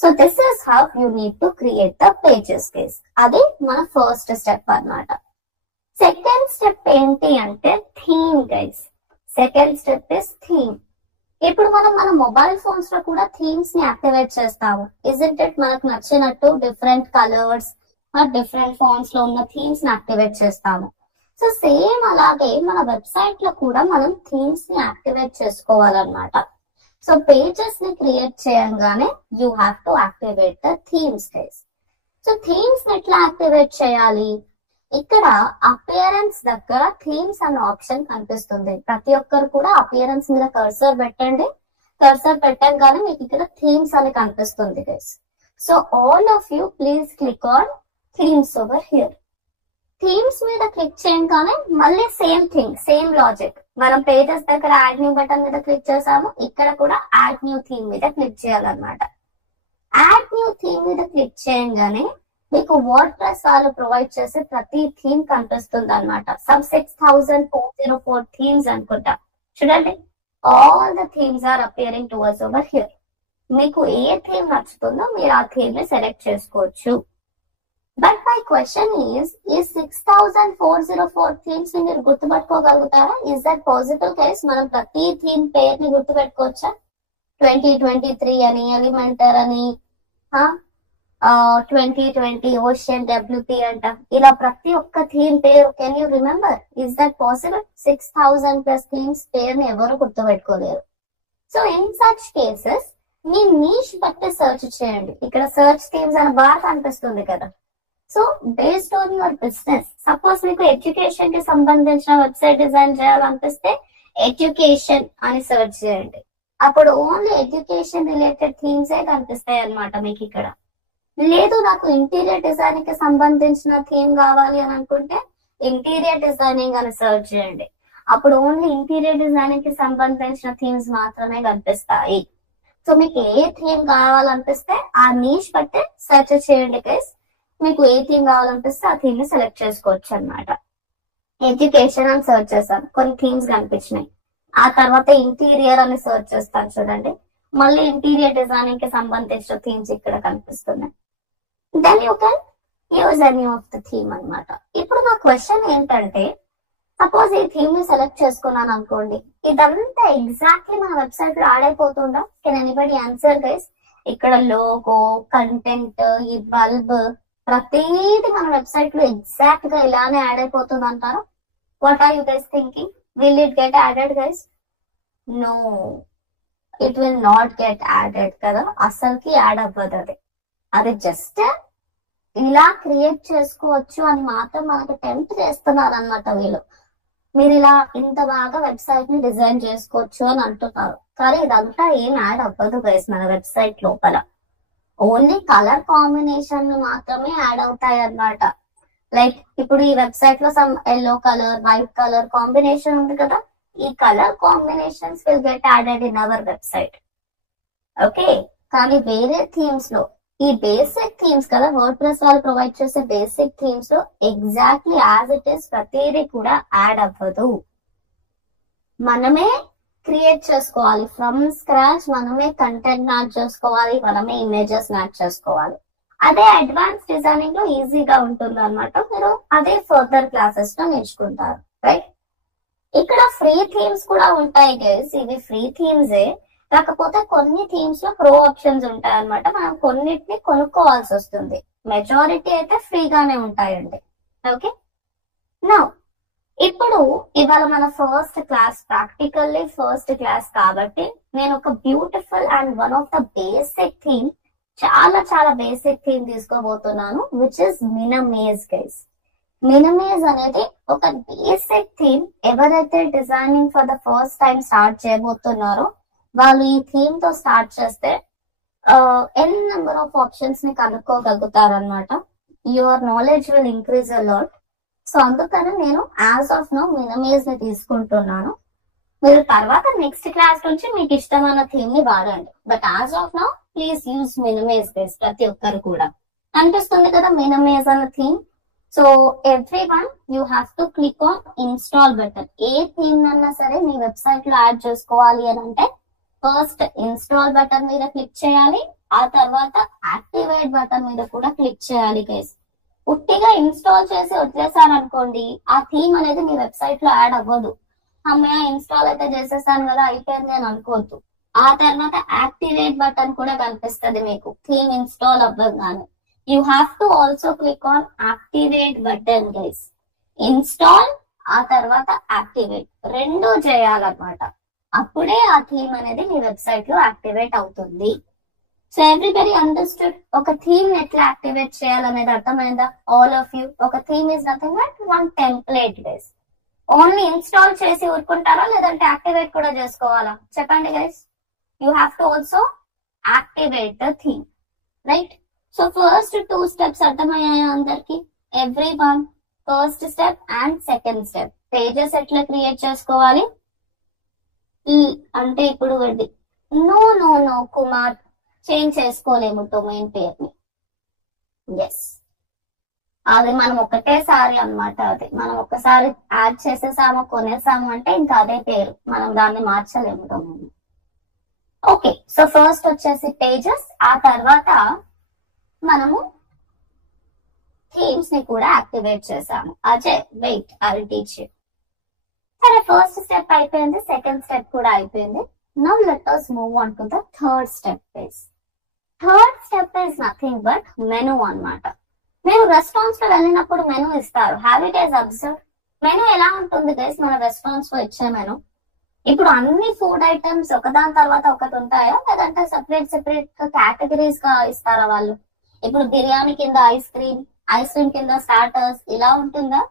So this is how you need to create the pages guys. అది మన ఫస్ట్ స్టెప్ అన్నమాట. సెకండ్ స్టెప్ ఏంటి అంటే theme guys. Second step is theme. ఇప్పుడు మనం మన మొబైల్ ఫోన్స్ లో కూడా థీమ్స్ ని యాక్టివేట్ చేస్తాము. Isn't it? మనకు నచ్చినట్టు డిఫరెంట్ కలర్స్ డిఫరెంట్ ఫోన్స్ లో ఉన్న థీమ్స్ ని యాక్టివేట్ చేస్తాము. సో సేమ్ అలాగే మన వెబ్సైట్ లో కూడా మనం థీమ్స్ ని యాక్టివేట్ చేసుకోవాలన్నమాట. సో పేజెస్ ని క్రియేట్ చేయగానే you have to activate the themes guys. So themes ని ఎట్లా యాక్టివేట్ చేయాలి? ఇక్కడ అపియరెన్స్ దగ్గర థీమ్స్ అనే ఆప్షన్ కనిపిస్తుంది. ప్రతి ఒక్కరు కూడా అపియరెన్స్ మీద కర్సర్ పెట్టండి. కర్సర్ పెట్టంగానే మీకు ఇక్కడ థీమ్స్ అని కనిపిస్తుంది guys. So all of you please click on themes over here. Themes మీద క్లిక్ చేయగానే మళ్ళీ సేమ్ థింగ్, సేమ్ లాజిక్. మనం పేజెస్ దగ్గర యాడ్ న్యూ బటన్ మీద క్లిక్ చేసాము, ఇక్కడ కూడా యాడ్ న్యూ థీమ్ మీద క్లిక్ చేయాలన్నమాట. యాడ్ న్యూ థీమ్ మీద క్లిక్ చేయగానే మీకు వర్డ్ ప్రెస్ వాళ్ళు ప్రొవైడ్ చేసే ప్రతి థీమ్ కనిపిస్తుంది అనమాట. సమ్ 6404 థీమ్స్ అనుకుంటా. చూడండి, all the themes are appearing to us over here. మీకు ఏ థీమ్ నచ్చుతుందో మీరు ఆ థీమ్ ని సెలెక్ట్ చేసుకోవచ్చు. బట్ మై క్వశ్చన్ ఈస్, ఈ 6404 థీమ్స్ ని మీరు గుర్తుపెట్టుకోగలుగుతారా? Is that possible guys? మనం ప్రతి థీమ్ పేరుని గుర్తుపెట్టుకోవచ్చా? 2023 అని, ఎలిమెంటర్ అని, 2020 ఓషన్ WP అంట, ఇలా ప్రతి ఒక్క థీమ్ పేరు can you remember? Is that possible? 6000+ themes పేరుని ఎవరు గుర్తుపెట్టుకోలేరు. సో ఇన్ సచ్ కేసెస్ మీ నీష్ బట్టి సెర్చ్ చేయండి. ఇక్కడ సెర్చ్ థీమ్స్ అని బాగా కనిపిస్తుంది కదా. So based on your business, suppose మీకు ఎడ్యుకేషన్ కి సంబంధించిన వెబ్సైట్ డిజైన్ చేయాలనిపిస్తే ఎడ్యుకేషన్ అని సెర్చ్ చేయండి. అప్పుడు ఓన్లీ ఎడ్యుకేషన్ రిలేటెడ్ థీమ్సే కనిపిస్తాయి అన్నమాట మీకు ఇక్కడ. లేదు నాకు ఇంటీరియర్ డిజైనింగ్ కి సంబంధించిన థీమ్ కావాలి అని అనుకుంటే ఇంటీరియర్ డిజైనింగ్ అని సెర్చ్ చేయండి. అప్పుడు ఓన్లీ ఇంటీరియర్ డిజైనింగ్ కి సంబంధించిన థీమ్స్ మాత్రమే కనిపిస్తాయి. సో మీకు ఏ థీమ్ కావాలనిపిస్తే ఆ నీష్ బట్టి సెర్చ్ చేయండి గైస్. మీకు ఏ థీమ్ కావాలనిపిస్తే ఆ థీమ్ ని సెలెక్ట్ చేసుకోవచ్చు అన్నమాట. ఎడ్యుకేషన్ అని సెర్చ్ చేస్తాను, కొన్ని థీమ్స్ కనిపించినాయి. ఆ తర్వాత ఇంటీరియర్ అని సెర్చ్ చేస్తాను, చూడండి మళ్ళీ ఇంటీరియర్ డిజైనింగ్ కి సంబంధించిన థీమ్స్ ఇక్కడ కనిపిస్తున్నాయి. Then you can use any of the theme అన్నమాట. ఇప్పుడు నా క్వశ్చన్ ఏంటంటే, సపోజ్ ఈ థీమ్ ని సెలెక్ట్ చేసుకున్నాను అనుకోండి, ఇదంతా ఎగ్జాక్ట్లీ మన వెబ్సైట్ లో యాడ్ అయిపోతుందా? Can anybody answer guys? ఇక్కడ లోగో, కంటెంట్, ఈ బల్బ్ ప్రతిదీ మన వెబ్సైట్ లో ఎగ్జాక్ట్ గా ఇలానే యాడ్ అయిపోతుంది అంటారా? What are you guys thinking? Will it get added guys? No, it will not get added కదా. అసలుకి యాడ్ అవ్వదు. అది జస్ట్ ఇలా క్రియేట్ చేసుకోవచ్చు అని మాత్రం మనకు టెంప్ట్ చేస్తున్నారు అనమాట వీళ్ళు. మీరు ఇలా ఇంత బాగా వెబ్సైట్ ని డిజైన్ చేసుకోవచ్చు అని అంటున్నారు, కానీ ఇదంతా ఏం యాడ్ అవ్వదు గైస్ మన వెబ్సైట్ లోపల. ఓన్లీ కలర్ కాంబినేషన్ మాత్రమే యాడ్ అవుతాయి అన్నమాట. లైక్ ఇప్పుడు ఈ వెబ్సైట్ లో some yellow colour, white colour combination ఉంది కదా, ఈ colour combinations will get added in our website. Okay, కానీ వేరే థీమ్స్ లో ఈ బేసిక్ థీమ్స్ కదా, వర్డ్ ప్రెస్ వాళ్ళు ప్రొవైడ్ చేసే బేసిక్ థీమ్స్ లో ఎగ్జాక్ట్లీ యాజ్ ఇట్ ఈస్ ప్రతిదీ కూడా యాడ్ అవ్వదు. మనమే క్రియేట్ చేసుకోవాలి ఫ్రమ్ స్క్రాచ్. మనమే కంటెంట్ యాడ్ చేసుకోవాలి, మనమే ఇమేజెస్ యాడ్ చేసుకోవాలి. అదే అడ్వాన్స్ డిజైనింగ్ లో ఈజీగా ఉంటుంది అనమాట. మీరు అదే ఫర్దర్ క్లాసెస్ లో నేర్చుకుంటారు, రైట్? ఇక్కడ ఫ్రీ థీమ్స్ కూడా ఉంటాయి గైస్. ఇవి ఫ్రీ థీమ్సే, కాకపోతే కొన్ని థీమ్స్ లో ప్రో ఆప్షన్స్ ఉంటాయి అనమాట. మనం కొన్నిటిని కొనుక్కోవాల్సి వస్తుంది. మెజారిటీ అయితే ఫ్రీగానే ఉంటాయండి. ఓకే, నా ఇప్పుడు ఇవాళ మన first class, practically first class కాబట్టి నేను ఒక beautiful and one of the basic theme, చాలా చాలా బేసిక్ థీమ్ తీసుకోబోతున్నాను, which is minimage guys. Minimage అనేది ఒక బేసిక్ థీమ్. ఎవరైతే designing for the first time start చేయబోతున్నారో వాళ్ళు ఈ థీమ్ తో స్టార్ట్ చేస్తే ఎన్ నెంబర్ ఆఫ్ ఆప్షన్స్ ని కనుక్కోగలుగుతారనమాట. Your knowledge will increase a lot. So అందుకని నేను యాజ్ ఆఫ్ నో మినమేజ్ ని తీసుకుంటున్నాను. మీరు తర్వాత నెక్స్ట్ క్లాస్ నుంచి మీకు ఇష్టమైన థీమ్ ని వాడండి. But as of now please use minimage guys, ప్రతి ఒక్కరు కూడా. అనిపిస్తుంది కదా మినమేజ్ అన్న theme. So every one you have to click on install button. ఏ థీమ్ అన్నా సరే మీ వెబ్సైట్ లో యాడ్ చేసుకోవాలి అని అంటే ఫస్ట్ ఇన్స్టాల్ బటన్ మీద క్లిక్ చేయాలి, ఆ తర్వాత యాక్టివేట్ బటన్ మీద కూడా క్లిక్ చేయాలి గైస్. ఉట్టిగా ఇన్స్టాల్ చేసి వదిలేసారనుకోండి, ఆ థీమ్ అనేది మీ వెబ్సైట్ లో యాడ్ అవ్వదు. అమ్మయ్య ఇన్స్టాల్ అయితే చేసేసాను కదా అయిపోయింది అని అనుకోవద్దు. ఆ తర్వాత యాక్టివేట్ బటన్ కూడా కనిపిస్తుంది మీకు థీమ్ ఇన్స్టాల్ అవ్వగానే. You have to also click on activate button guys. Install ఆ తర్వాత యాక్టివేట్ రెండు చేయాలన్నమాట. అప్పుడే ఆ థీమ్ అనేది మీ వెబ్సైట్ లో యాక్టివేట్ అవుతుంది. సో ఎవ్రీబడి అండర్స్టూడ్ ఒక థీమ్ ఎట్లా యాక్టివేట్ చేయాలనేది అర్థమైందా? All of you. ఒక theme is nothing but one template guys. Only install చేసి ఊరుకుంటారా లేదంటే యాక్టివేట్ కూడా చేసుకోవాలా చెప్పండి guys. You have to also activate the theme, right? So first 2 steps అర్థమయ్యాయా అందరికి? Everyone first step and second step. Pages ఎట్లా క్రియేట్ చేసుకోవాలి అంటే ఇప్పుడు no no no Kumar change చేసుకోలేము డొమైన్ పేరుని. ఎస్, అది మనం ఒకటేసారి అన్నమాట. అది మనం ఒకసారి యాడ్ చేసేసాము కొనేసాము అంటే ఇంకా అదే పేరు, మనం దాన్ని మార్చలేము డొమైన్. ఓకే, సో ఫస్ట్ వచ్చేసి పేజెస్, ఆ తర్వాత మనము థీమ్స్ ని కూడా యాక్టివేట్ చేసాము. Ajay wait, I will teach you. సరే, ఫస్ట్ స్టెప్ అయిపోయింది, సెకండ్ స్టెప్ కూడా అయిపోయింది. Now let us move on to the third step guys. Third step is nothing but menu అన్నమాట. మీరు రెస్టారెంట్స్ లో వెళ్ళినప్పుడు మెనూ ఇస్తారు. Have it is observe. Menu ఎలా ఉంటుంది గైస్ మన రెస్టారెంట్స్ లో ఇచ్చే మెనూ? ఇప్పుడు అన్ని ఫుడ్ ఐటమ్స్ ఒకదాని తర్వాత ఒకటి ఉంటాయా లేదంటే సెపరేట్ సెపరేట్ కేటగిరీస్ గా ఇస్తారా వాళ్ళు? ఇప్పుడు బిర్యానీ కింద ఐస్ క్రీమ్ కింద స్టార్టర్స్ ఇలా ఉంటుందా?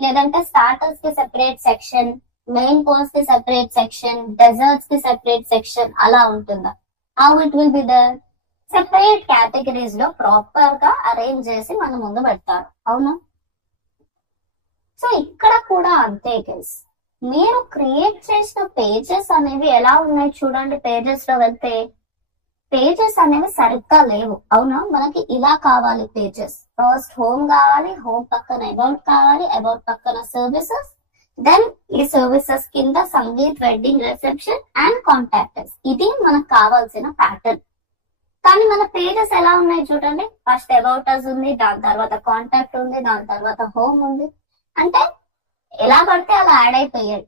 లేదంటే స్టార్టర్స్ కి సెపరేట్ సెక్షన్, మెయిన్ కోర్స్ కి సెపరేట్ సెక్షన్, డెజర్ట్స్ కి సెపరేట్ సెక్షన్ అలా ఉంటుందా? How it will be there? Separate categories లో ప్రాపర్ గా అరేంజ్ చేసి మన ముందు పెడతారు, అవునా? సో ఇక్కడ కూడా అంతే గైస్. మీరు క్రియేట్ చేసిన పేజెస్ అనేవి ఎలా ఉన్నాయి చూడండి. పేజెస్ లో వెళ్తే పేజెస్ అనేవి సరిగ్గా లేవు, అవునా? మనకి ఇలా కావాలి పేజెస్. ఫస్ట్ హోమ్ కావాలి, హోమ్ పక్కన అబౌట్ కావాలి, అబౌట్ పక్కన సర్వీసెస్, దెన్ ఈ సర్వీసెస్ కింద sangeet, wedding reception and contractors. ఇది మనకు కావాల్సిన ప్యాటర్న్. కానీ మన పేజెస్ ఎలా ఉన్నాయి చూడండి. ఫస్ట్ అబౌట్ అస్ ఉంది, దాని తర్వాత కాంటాక్ట్ ఉంది, దాని తర్వాత హోమ్ ఉంది. అంటే ఎలా పడితే అలా యాడ్ అయిపోయాయి.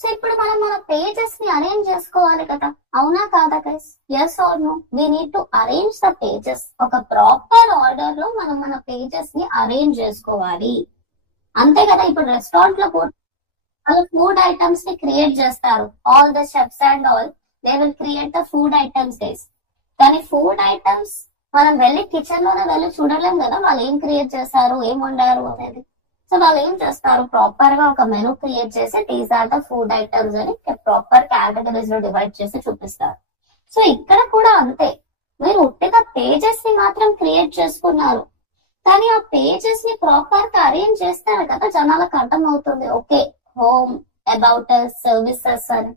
సో ఇప్పుడు మనం మన పేజెస్ ని అరేంజ్ చేసుకోవాలి కదా, అవునా కాదా guys? Yes or no? We need to arrange the pages. ఒక ప్రాపర్ ఆర్డర్ లో మనం మన పేజెస్ ని అరేంజ్ చేసుకోవాలి, అంతే కదా? ఇప్పుడు రెస్టారెంట్ లో కూడా వాళ్ళు ఫుడ్ ఐటమ్స్ ని క్రియేట్ చేస్తారు. All the chefs and all they will create the food items guys. కానీ ఫుడ్ ఐటమ్స్ మనం వెళ్ళి కిచెన్ లోనే వెళ్ళి చూడలేం కదా వాళ్ళు ఏం క్రియేట్ చేస్తారు, ఏం వండారు అనేది. సో వాళ్ళు ఏం చేస్తారు, ప్రాపర్ గా ఒక మెనూ క్రియేట్ చేసి these are the food items అని ప్రాపర్ కేటగిరీస్ లో డివైడ్ చేసి చూపిస్తారు. సో ఇక్కడ కూడా అంతే. మీరు ఉట్టిగా పేజెస్ ని మాత్రం క్రియేట్ చేసుకున్నారు, కానీ ఆ పేజెస్ ని ప్రాపర్ గా అరేంజ్ చేస్తారు కదా, జనాలకు అర్థం అవుతుంది. Okay, home, about us, services అని.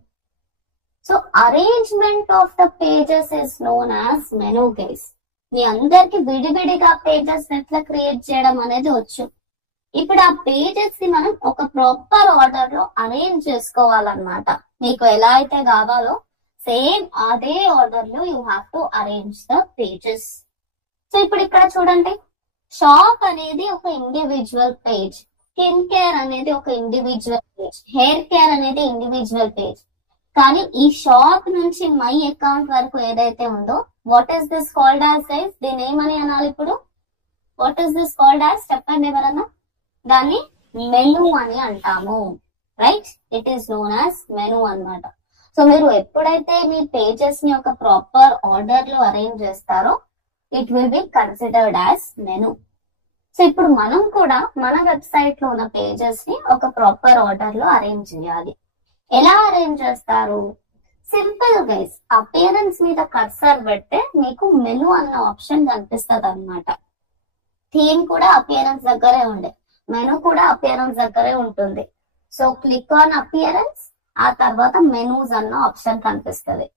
So arrangement of the pages is known as menu guys. మీ అందరికి విడివిడిగా పేజెస్ ఎట్లా క్రియేట్ చేయడం అనేది వచ్చు. ఇప్పుడు ఆ పేజెస్ ని మనం ఒక ప్రాపర్ ఆర్డర్ లో అరేంజ్ చేసుకోవాలన్నమాట. మీకు ఎలా అయితే కావాలో సేమ్ అదే ఆర్డర్ లో you have to arrange the pages. So ఇప్పుడు ఇక్కడ చూడండి, షాప్ అనేది ఒక ఇండివిజువల్ పేజ్, స్కిన్ కేర్ అనేది ఒక ఇండివిజువల్ పేజ్, హెయిర్ కేర్ అనేది ఇండివిజువల్ పేజ్. కానీ ఈ షాప్ నుంచి మై అకౌంట్ వరకు ఏదైతే ఉందో, what is this called as guys? దీని ఏమని అనాలి ఇప్పుడు? What is this called as? చెప్పండి ఎవరన్నా. దాన్ని మెను అని అంటాము, right? It is known as menu అన్నమాట. సో మీరు ఎప్పుడైతే మీ పేజెస్ ని ఒక ప్రాపర్ ఆర్డర్ లో అరేంజ్ చేస్తారో it will be considered as menu. So ఇప్పుడు మనం కూడా మన వెబ్సైట్ లో ఉన్న పేజెస్ ని ఒక ప్రాపర్ ఆర్డర్ లో అరేంజ్ చేయాలి. ఎలా అరేంజ్ చేస్తారు? సింపుల్ గైస్, అపియరెన్స్ మీద కర్సర్ పెడితే మీకు మెను అన్న ఆప్షన్ కనిపిస్తుంది అన్నమాట. థీమ్ కూడా అపియరెన్స్ దగ్గరే ఉండే, మెను కూడా అపియరెన్స్ దగ్గరే ఉంటుంది. సో క్లిక్ ఆన్ అపియరెన్స్, ఆ తర్వాత మెనూస్ అన్న ఆప్షన్ కనిపిస్తుంది.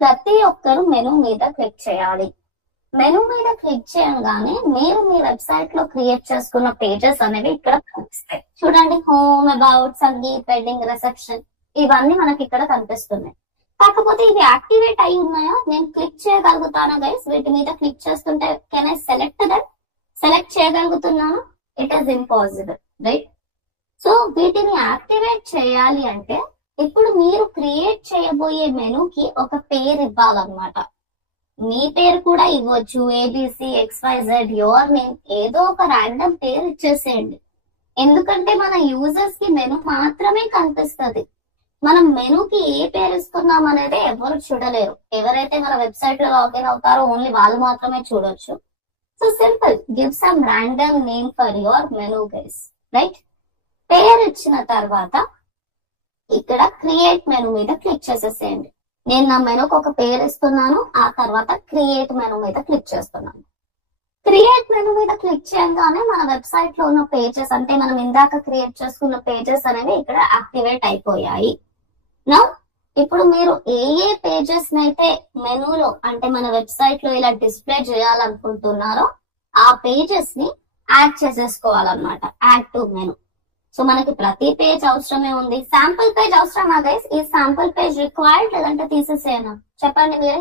ప్రతి ఒక్కరు మెను మీద క్లిక్ చేయాలి. మెను మీద క్లిక్ చేయగానే మీరు మీ వెబ్సైట్ లో క్రియేట్ చేసుకున్న పేజెస్ అనేవి ఇక్కడ కనిపిస్తాయి. చూడండి, home, about, sangeet, wedding, reception, ఇవన్నీ మనకి ఇక్కడ కనిపిస్తున్నాయి. కాకపోతే ఇవి యాక్టివేట్ అయి ఉన్నాయా? నేను క్లిక్ చేయగలుగుతానా గైస్? వీటి మీద క్లిక్ చేస్తుంటే can I select that? Select చేయగలుగుతున్నాను? It is impossible, right? So వీటిని యాక్టివేట్ చేయాలి అంటే ఇప్పుడు మీరు క్రియేట్ చేయబోయే మెనూకి ఒక పేరు ఇవ్వాలన్నమాట. మీ పేరు కూడా ఇవ్వచ్చు, ఏబిసి, XYZ, యువర్ నేమ్, ఏదో ఒక ర్యాండమ్ పేరు ఇచ్చేసేయండి. ఎందుకంటే మన యూజర్స్ కి మెను మాత్రమే కనిపిస్తుంది. మనం మెనూకి ఏ పేరు ఇస్తున్నాం అనేది ఎవరు చూడలేరు. ఎవరైతే మన వెబ్సైట్ లో లాగిన్ అవుతారో ఓన్లీ వాళ్ళు మాత్రమే చూడొచ్చు. So simple, give some random name for your menu guys, right? పేరు ఇచ్చిన తర్వాత ఇక్కడ క్రియేట్ మెనూ మీద క్లిక్ చేసేసేయండి. నేను నా మెనూకి ఒక పేరు ఇస్తున్నాను, ఆ తర్వాత క్రియేట్ మెనూ మీద క్లిక్ చేస్తున్నాను. క్రియేట్ మెనూ మీద క్లిక్ చేయగానే మన వెబ్సైట్ లో ఉన్న పేజెస్, అంటే మనం ఇందాక క్రియేట్ చేసుకున్న పేజెస్ అనేవి ఇక్కడ యాక్టివేట్ అయిపోయాయి. నా ఇప్పుడు మీరు ఏ పేజెస్ అయితే మెనూలో, అంటే మన వెబ్సైట్ లో ఇలా డిస్ప్లే చేయాలనుకుంటున్నారో ఆ పేజెస్ ని యాడ్ చేసేసుకోవాలన్నమాట. Add to menu. సో మనకి ప్రతి పేజ్ అవసరమే ఉంది. శాంపుల్ పేజ్ అవసరమా గైస్? ఈ శాంపుల్ పేజ్ రిక్వైర్డ్ లేదంటే తీసేసేయనా? చెప్పండి మీరే.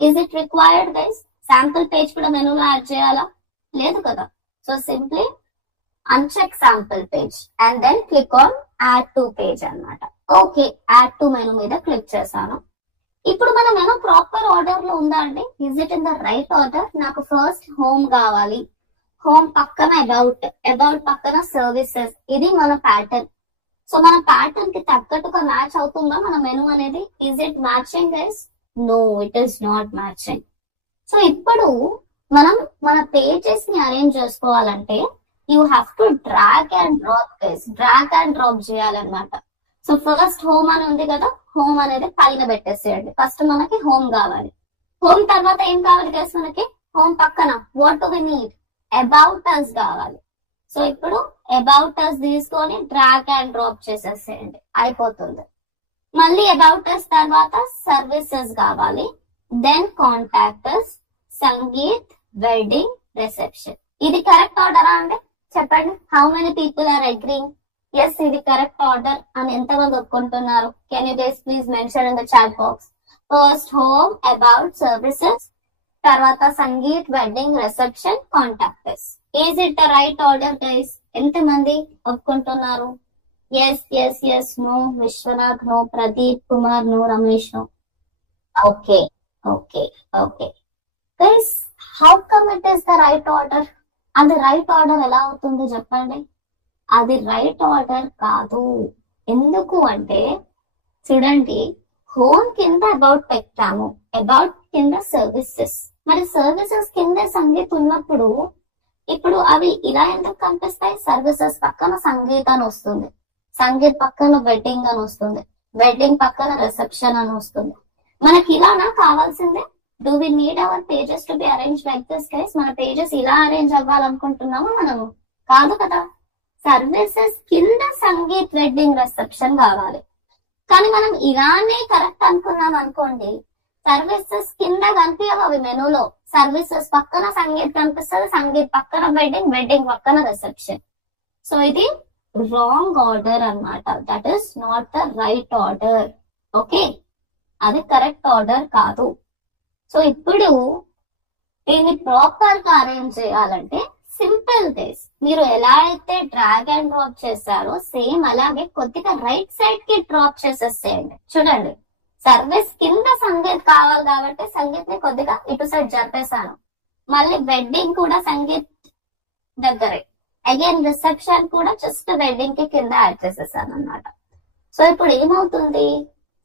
Is it required guys? Sample page కూడా మెనూలో యాడ్ చేయాలా? లేదు కదా. So simply uncheck sample page and then click on add to page అన్నమాట. ఓకే, యాడ్ టు మెనూ మీద క్లిక్ చేశాను. ఇప్పుడు మన మెనూ ప్రాపర్ ఆర్డర్ లో ఉందా అండి? Is it in the right order? నాకు ఫస్ట్ హోమ్ కావాలి, హోమ్ పక్కన అబౌట్, అబౌట్ పక్కన సర్వీసెస్, ఇది మన ప్యాటర్న్. సో మన ప్యాటర్న్ కి తగ్గట్టుగా మ్యాచ్ అవుతుందా మన మెనూ అనేది? Is it matching guys? No, it is not matching. So ఇప్పుడు మనం మన పేజెస్ ని అరేంజ్ చేసుకోవాలంటే you have to drag and drop guys. Drag and drop చేయాలన్నమాట. సో ఫస్ట్ హోమ్ అని ఉంది కదా, హోమ్ అనేది పైన పెట్టేసేయండి. ఫస్ట్ మనకి హోమ్ కావాలి. హోమ్ తర్వాత ఏం కావాలి గైస్ మనకి? హోమ్ పక్కన what do we need? About us కావాలి. సో ఇప్పుడు అబౌట్ అస్ తీసుకొని డ్రాగ్ అండ్ డ్రాప్ చేసేసేయండి, అయిపోతుంది. మళ్ళీ అబౌట్ అస్ తర్వాత సర్వీసెస్ కావాలి, then contact us, Sangeet, wedding, reception. ఇది కరెక్ట్ ఆర్డరా అండి? చెప్పండి. How many people are agreeing? Yes, ఇది కరెక్ట్ ఆర్డర్ అని ఎంతమంది ఒప్పుకుంటున్నారు? Can you guys please mention in the chat box. First home, about, services, తర్వాత Sangeet, wedding, reception, contact us. Is it the right order guys? ఎంతమంది ఒప్పుకుంటున్నారు? Yes yes yes, no Vishwanath, no Pradeep Kumar, no Ramesh, no. Okay okay okay guys, how come it is the right order? అది right order ఎలా అవుతుంది చెప్పండి? అది right order కాదు. ఎందుకు అంటే చూడండి, హోమ్ కింద అబౌట్ పెట్టాము, అబౌట్ కింద సర్వీసెస్, మరి సర్వీసెస్ కింద సంగీత్ ఉన్నప్పుడు ఇప్పుడు అవి ఇలా ఎందుకు కనిపిస్తాయి? సర్వీసెస్ పక్కన సంగీత్ అని వస్తుంది, సంగీత్ పక్కన వెడ్డింగ్ అని వస్తుంది, వెడ్డింగ్ పక్కన రిసెప్షన్ అని వస్తుంది. మనకి ఇలానా కావాల్సిందే? Do we need our pages to be arrange like this guys? మన పేజెస్ ఇలా అరేంజ్ అవ్వాలనుకుంటున్నాము మనము? కాదు కదా. సర్వీసెస్ కింద సంగీత్, వెడ్డింగ్, రిసెప్షన్ కావాలి. కానీ మనం ఇలానే కరెక్ట్ అనుకున్నాం అనుకోండి, సర్వీసెస్ కింద కనిపించవు అవి మెనూలో. సర్వీసెస్ పక్కన సంగీత్ కనిపిస్తుంది, సంగీత్ పక్కన వెడ్డింగ్, వెడ్డింగ్ పక్కన రిసెప్షన్. సో ఇది రాంగ్ ఆర్డర్ అన్నమాట. That is not the right order. Okay, అది కరెక్ట్ ఆర్డర్ కాదు. సో ఇప్పుడు దీన్ని ప్రాపర్ గా అరేంజ్ చేయాలంటే సింపుల్ దిస్, మీరు ఎలా అయితే డ్రాగ్ అండ్ డ్రాప్ చేశారో సేమ్ అలాగే కొద్దిగా రైట్ సైడ్ కి డ్రాప్ చేసేసేయండి. చూడండి, సర్వీస్ కింద సంగీత్ కావాలి కాబట్టి సంగీత్ ని కొద్దిగా ఇటు సైడ్ జరిపేశాను. మళ్ళీ వెడ్డింగ్ కూడా సంగీత్ దగ్గరే. అగైన్ రిసెప్షన్ కూడా జస్ట్ వెడ్డింగ్ కి కింద యాడ్ చేసేసాను అన్నమాట. సో ఇప్పుడు ఏమవుతుంది,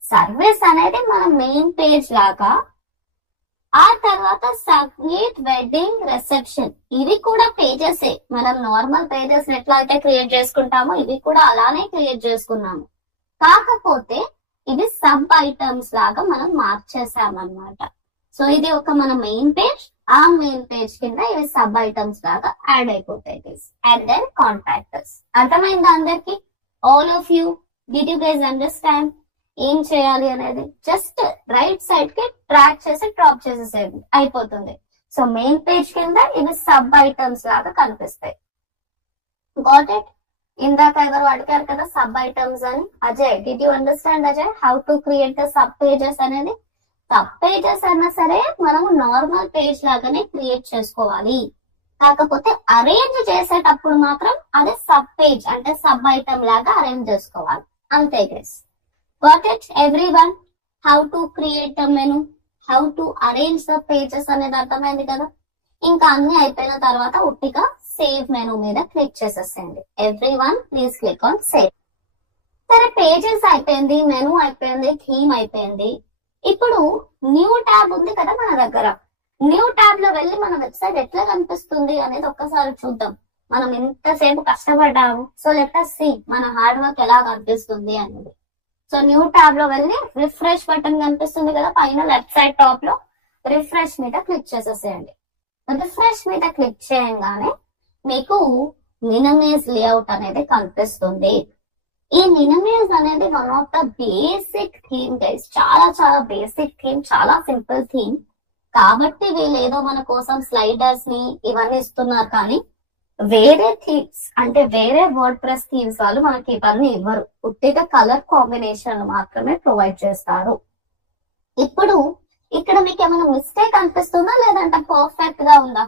సర్వీస్ అనేది మన మెయిన్ పేజ్ లాగా, ఆ తర్వాత సంగీత్ వెడ్డింగ్ రిసెప్షన్ ఇవి కూడా పేజెస్. మనం నార్మల్ పేజెస్ ఎట్లా అయితే క్రియేట్ చేసుకుంటామో ఇవి కూడా అలానే క్రియేట్ చేసుకున్నాము. కాకపోతే ఇవి సబ్ ఐటమ్స్ లాగా మనం మార్చేసామన్నమాట. సో ఇది ఒక మన మెయిన్ పేజ్, ఆ మెయిన్ పేజ్ కింద ఇవి సబ్ ఐటమ్స్ లాగా యాడ్ అయిపోతాయి. And then contractors. అర్థమైందా అందరికి? All of you, did you guys understand ఏం చేయాలి అనేది? జస్ట్ రైట్ సైడ్ కి ట్రాక్ చేసి డ్రాప్ చేసేసేది అయిపోతుంది. సో మెయిన్ పేజ్ కింద ఇవి సబ్ ఐటమ్స్ లాగా కనిపిస్తాయి. Got it? ఇందాక ఎవరు అడిగారు కదా సబ్ ఐటమ్స్ అని. Ajay, did you understand Ajay how to create the sub pages అనేది? సబ్ పేజెస్ అన్నా సరే మనము నార్మల్ పేజ్ లాగానే క్రియేట్ చేసుకోవాలి. కాకపోతే అరేంజ్ చేసేటప్పుడు మాత్రం అదే సబ్ పేజ్ అంటే సబ్ ఐటమ్ లాగా అరేంజ్ చేసుకోవాలి. అంతే guys. Got it everyone? How to create a menu, how to arrange the pages అనేది అర్థమైంది కదా. ఇంకా అన్ని అయిపోయిన తర్వాత ఉట్టిగా సేవ్ మెనూ మీద క్లిక్ చేసేసేయండి. Everyone please click on save. సరే, పేజెస్ అయిపోయింది, మెనూ అయిపోయింది, థీమ్ అయిపోయింది. ఇప్పుడు న్యూ ట్యాబ్ ఉంది కదా మన దగ్గర. న్యూ ట్యాబ్ లో వెళ్ళి మన వెబ్సైట్ ఎట్లా కనిపిస్తుంది అనేది ఒక్కసారి చూద్దాం. మనం ఎంతసేపు కష్టపడ్డాము. సో లెట్ us see మన హార్డ్ వర్క్ ఎలా కనిపిస్తుంది అనేది. సో న్యూ ట్యాబ్ లో వెళ్ళి రిఫ్రెష్ బటన్ కనిపిస్తుంది కదా పైన లెఫ్ట్ సైడ్ టాప్ లో, రిఫ్రెష్ మీద క్లిక్ చేసేసేయండి. రిఫ్రెష్ మీద క్లిక్ చేయగానే మీకు మినిమైజ్ లేఅవుట్ అనేది కనిపిస్తుంది. ఈ మినిమైజ్ అనేది one of the basic theme guys. చాలా చాలా బేసిక్ థీమ్, చాలా సింపుల్ థీమ్. కాబట్టి వీళ్ళు ఏదో మన కోసం స్లైడర్స్ ని ఇవన్నీ ఇస్తున్నారు, కానీ వేరే థీమ్స్ అంటే వేరే వర్డ్ ప్రెస్ థీమ్స్ వాళ్ళు మనకి ఇవన్నీ ఇవ్వరు. ఉట్టిగా కలర్ కాంబినేషన్ మాత్రమే ప్రొవైడ్ చేస్తారు. ఇప్పుడు ఇక్కడ మీకు ఏమైనా మిస్టేక్ అనిపిస్తుందా లేదంటే పర్ఫెక్ట్ గా ఉందా?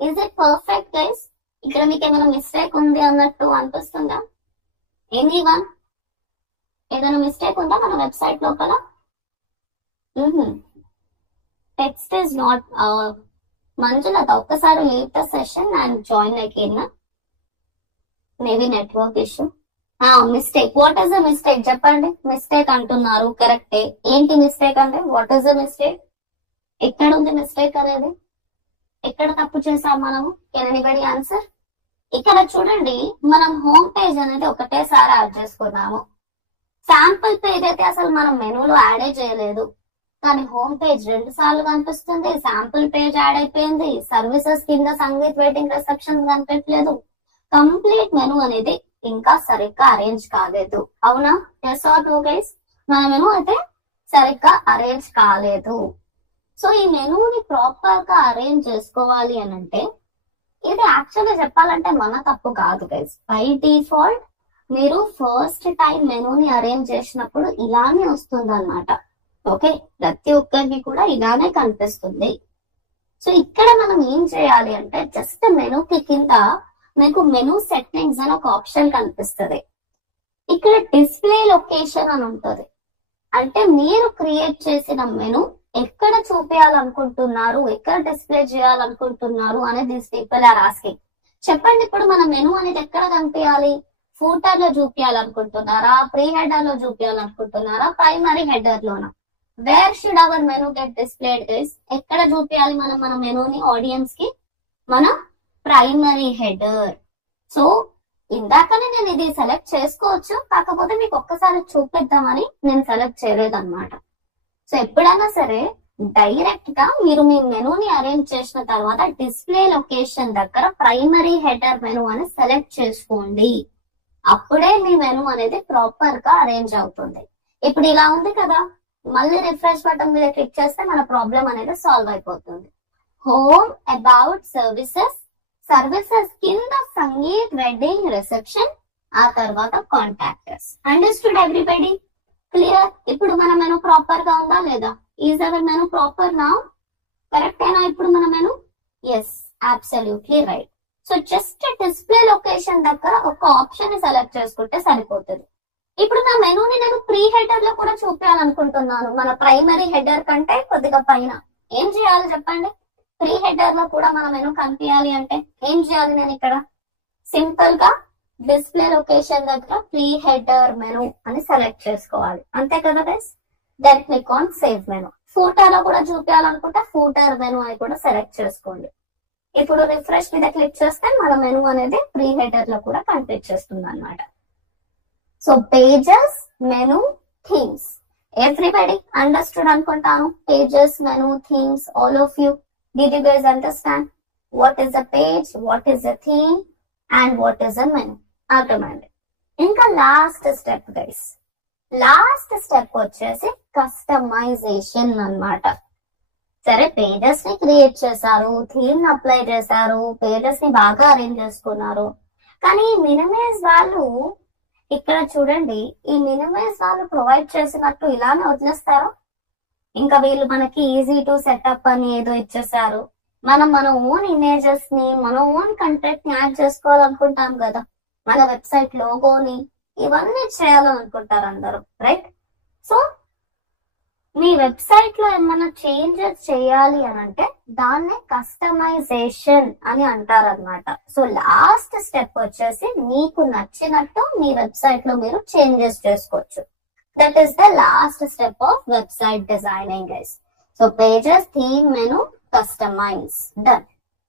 Is it perfect guys? ఇక్కడ మీకు ఏమైనా మిస్టేక్ ఉంది అన్నట్టు అనిపిస్తుందా? ఎనీవన్? ఏదైనా మిస్టేక్ ఉందా మన వెబ్సైట్ లోపల? టెక్స్ట్ ఇస్ నాట్ మంజులత, ఒక్కసారి leave the session and join again. Maybe network issue. Mistake, what is the mistake చెప్పండి. మిస్టేక్ అంటున్నారు, కరెక్టే. ఏంటి మిస్టేక్ అంటే వాట్ ఈస్ ద మిస్టేక్? ఎక్కడ ఉంది మిస్టేక్ అనేది? ఎక్కడ తప్పు చేసాం మనము? Can anybody answer? ఇక్కడ చూడండి, మనం హోమ్ పేజ్ అనేది ఒకటేసారి యాడ్ చేసుకున్నాము. శాంపుల్ పేజ్ అయితే అసలు మనం మెనూలో యాడే చేయలేదు, కానీ హోమ్ పేజ్ 2 సార్లు కనిపిస్తుంది. శాంపుల్ పేజ్ యాడ్ అయిపోయింది. సర్వీసెస్ కింద సంగీత్ వెయిటింగ్ రిసెప్షన్ కనిపించలేదు. కంప్లీట్ మెనూ అనేది ఇంకా సరిగ్గా అరేంజ్ కాలేదు. అవునా? Yes or no guys? మన మెనూ అయితే సరిగ్గా అరేంజ్ కాలేదు. సో ఈ మెనూని ప్రాపర్ గా అరేంజ్ చేసుకోవాలి అని అంటే ఇది యాక్చువల్గా చెప్పాలంటే మన తప్పు కాదు గైస్. బై డిఫాల్ట్ మీరు ఫస్ట్ టైం మెనూని అరేంజ్ చేసినప్పుడు ఇలానే వస్తుంది అన్నమాట. ఓకే, ప్రతి ఒక్కరికి కూడా ఇలానే కనిపిస్తుంది. సో ఇక్కడ మనం ఏం చేయాలి అంటే జస్ట్ మెనూకి కింద మీకు మెనూ సెట్టింగ్స్ అని ఒక ఆప్షన్ కనిపిస్తుంది. ఇక్కడ డిస్ప్లే లొకేషన్ అని ఉంటుంది. అంటే మీరు క్రియేట్ చేసిన మెనూ ఎక్కడ చూపించాలనుకుంటున్నారు, ఎక్కడ డిస్ప్లే చేయాలనుకుంటున్నారు అనేది పీపుల్ ఆర్ ఆస్కింగ్. చెప్పండి, ఇప్పుడు మన మెనూ అనేది ఎక్కడ కనిపించాలి? ఫూటర్ లో చూపించాలనుకుంటున్నారా, ప్రీ హెడర్ లో చూపించాలనుకుంటున్నారా, ప్రైమరీ హెడర్ లోనా? Where should our menu get displayed guys? ఎక్కడ చూపించాలి మనం మన మెనూని ఆడియన్స్ కి? మన ప్రైమరీ హెడర్. సో ఇందాకనే నేను ఇది సెలెక్ట్ చేసుకోవచ్చు, కాకపోతే మీకు ఒక్కసారి చూపిద్దామని నేను సెలెక్ట్ చేయలేదు అనమాట. సో ఎప్పుడైనా సరే డైరెక్ట్ గా మీరు మీ మెనూని అరేంజ్ చేసిన తర్వాత డిస్ప్లే లొకేషన్ దగ్గర ప్రైమరీ హెడర్ మెనూ అని సెలెక్ట్ చేసుకోండి. అప్పుడే మీ మెనూ అనేది ప్రాపర్ గా అరేంజ్ అవుతుంది. ఇప్పుడు ఇలా ఉంది కదా, మళ్ళీ రిఫ్రెష్ బటన్ మీద క్లిక్ చేస్తే మన ప్రాబ్లం అనేది సాల్వ్ అయిపోతుంది. హోమ్, అబౌట్, సర్వీసెస్, సర్వీసెస్ కింద సంగీత్ వెడ్డింగ్ రిసెప్షన్, ఆ తర్వాత కాంటాక్టర్స్. Understood everybody? క్లియర్? ఇప్పుడు మన మెనూ ప్రాపర్ గా ఉందా లేదా? Is our menu proper now? Correct అయినా ఇప్పుడు మన menu? Yes, absolutely right. So just display location దగ్గర ఒక ఆప్షన్ ని సెలెక్ట్ చేసుకుంటే సరిపోతుంది. ఇప్పుడు నా మెనూని నేను ప్రీ హెడర్ లో కూడా చూపించాలనుకుంటున్నాను, మన ప్రైమరీ హెడర్ కంటే కొద్దిగా పైన. ఏం చేయాలి చెప్పండి? ప్రీ హెడర్ లో కూడా మన మెనూ కనిపించాలి అంటే ఏం చేయాలి? నేను ఇక్కడ సింపుల్ గా డిస్ప్లే లొకేషన్ దగ్గర ప్రీ హెడర్ మెను అని సెలెక్ట్ చేసుకోవాలి, అంతే కదా guys. Then click on save menu. Footer లో కూడా చూపించాలనుకుంటే ఫూటర్ మెను అని కూడా సెలెక్ట్ చేసుకోండి. ఇప్పుడు రిఫ్రెష్ మీద క్లిక్ చేస్తే మన మెను అనేది ప్రీ హెడర్ లో కూడా కనిపించేస్తుంది అనమాట. So pages, menu, themes. Everybody understood అనుకుంటాను. Pages, menu, themes, all of you. Did you guys understand what is the page, what is the theme and what is the menu? అర్థమైంది. ఇంకా last step guys, last step వచ్చేసి customization అన్నమాట. సరే, pages ని create చేశారు, theme apply చేశారు, pages ని బాగా అరేంజ్ చేసుకున్నారు. కానీ మినిమైజ్ వాళ్ళు ఇక్కడ చూడండి, ఈ మినిమైజ్ వాళ్ళు ప్రొవైడ్ చేసినట్టు ఇలానే వదిలేస్తారు. ఇంకా వీళ్ళు మనకి ఈజీ టు సెటప్ అని ఏదో ఇచ్చేసారు. మన ఓన్ ఇమేజెస్ ని, మన ఓన్ కంటెంట్ ని యాడ్ చేసుకోవాలనుకుంటాం కదా, మన వెబ్సైట్ లోగోని, ఇవన్నీ చేయాలనుకుంటారు అందరూ, రైట్? సో మీ వెబ్సైట్ లో ఏమైనా చేంజెస్ చేయాలి అని అంటే దాన్నే కస్టమైజేషన్ అని అంటారు అనమాట. సో లాస్ట్ స్టెప్ వచ్చేసి మీకు నచ్చినట్టు మీ వెబ్సైట్ లో మీరు చేంజెస్ చేసుకోవచ్చు. That is the last step of website designing guys. So pages, theme, menu, customize, done.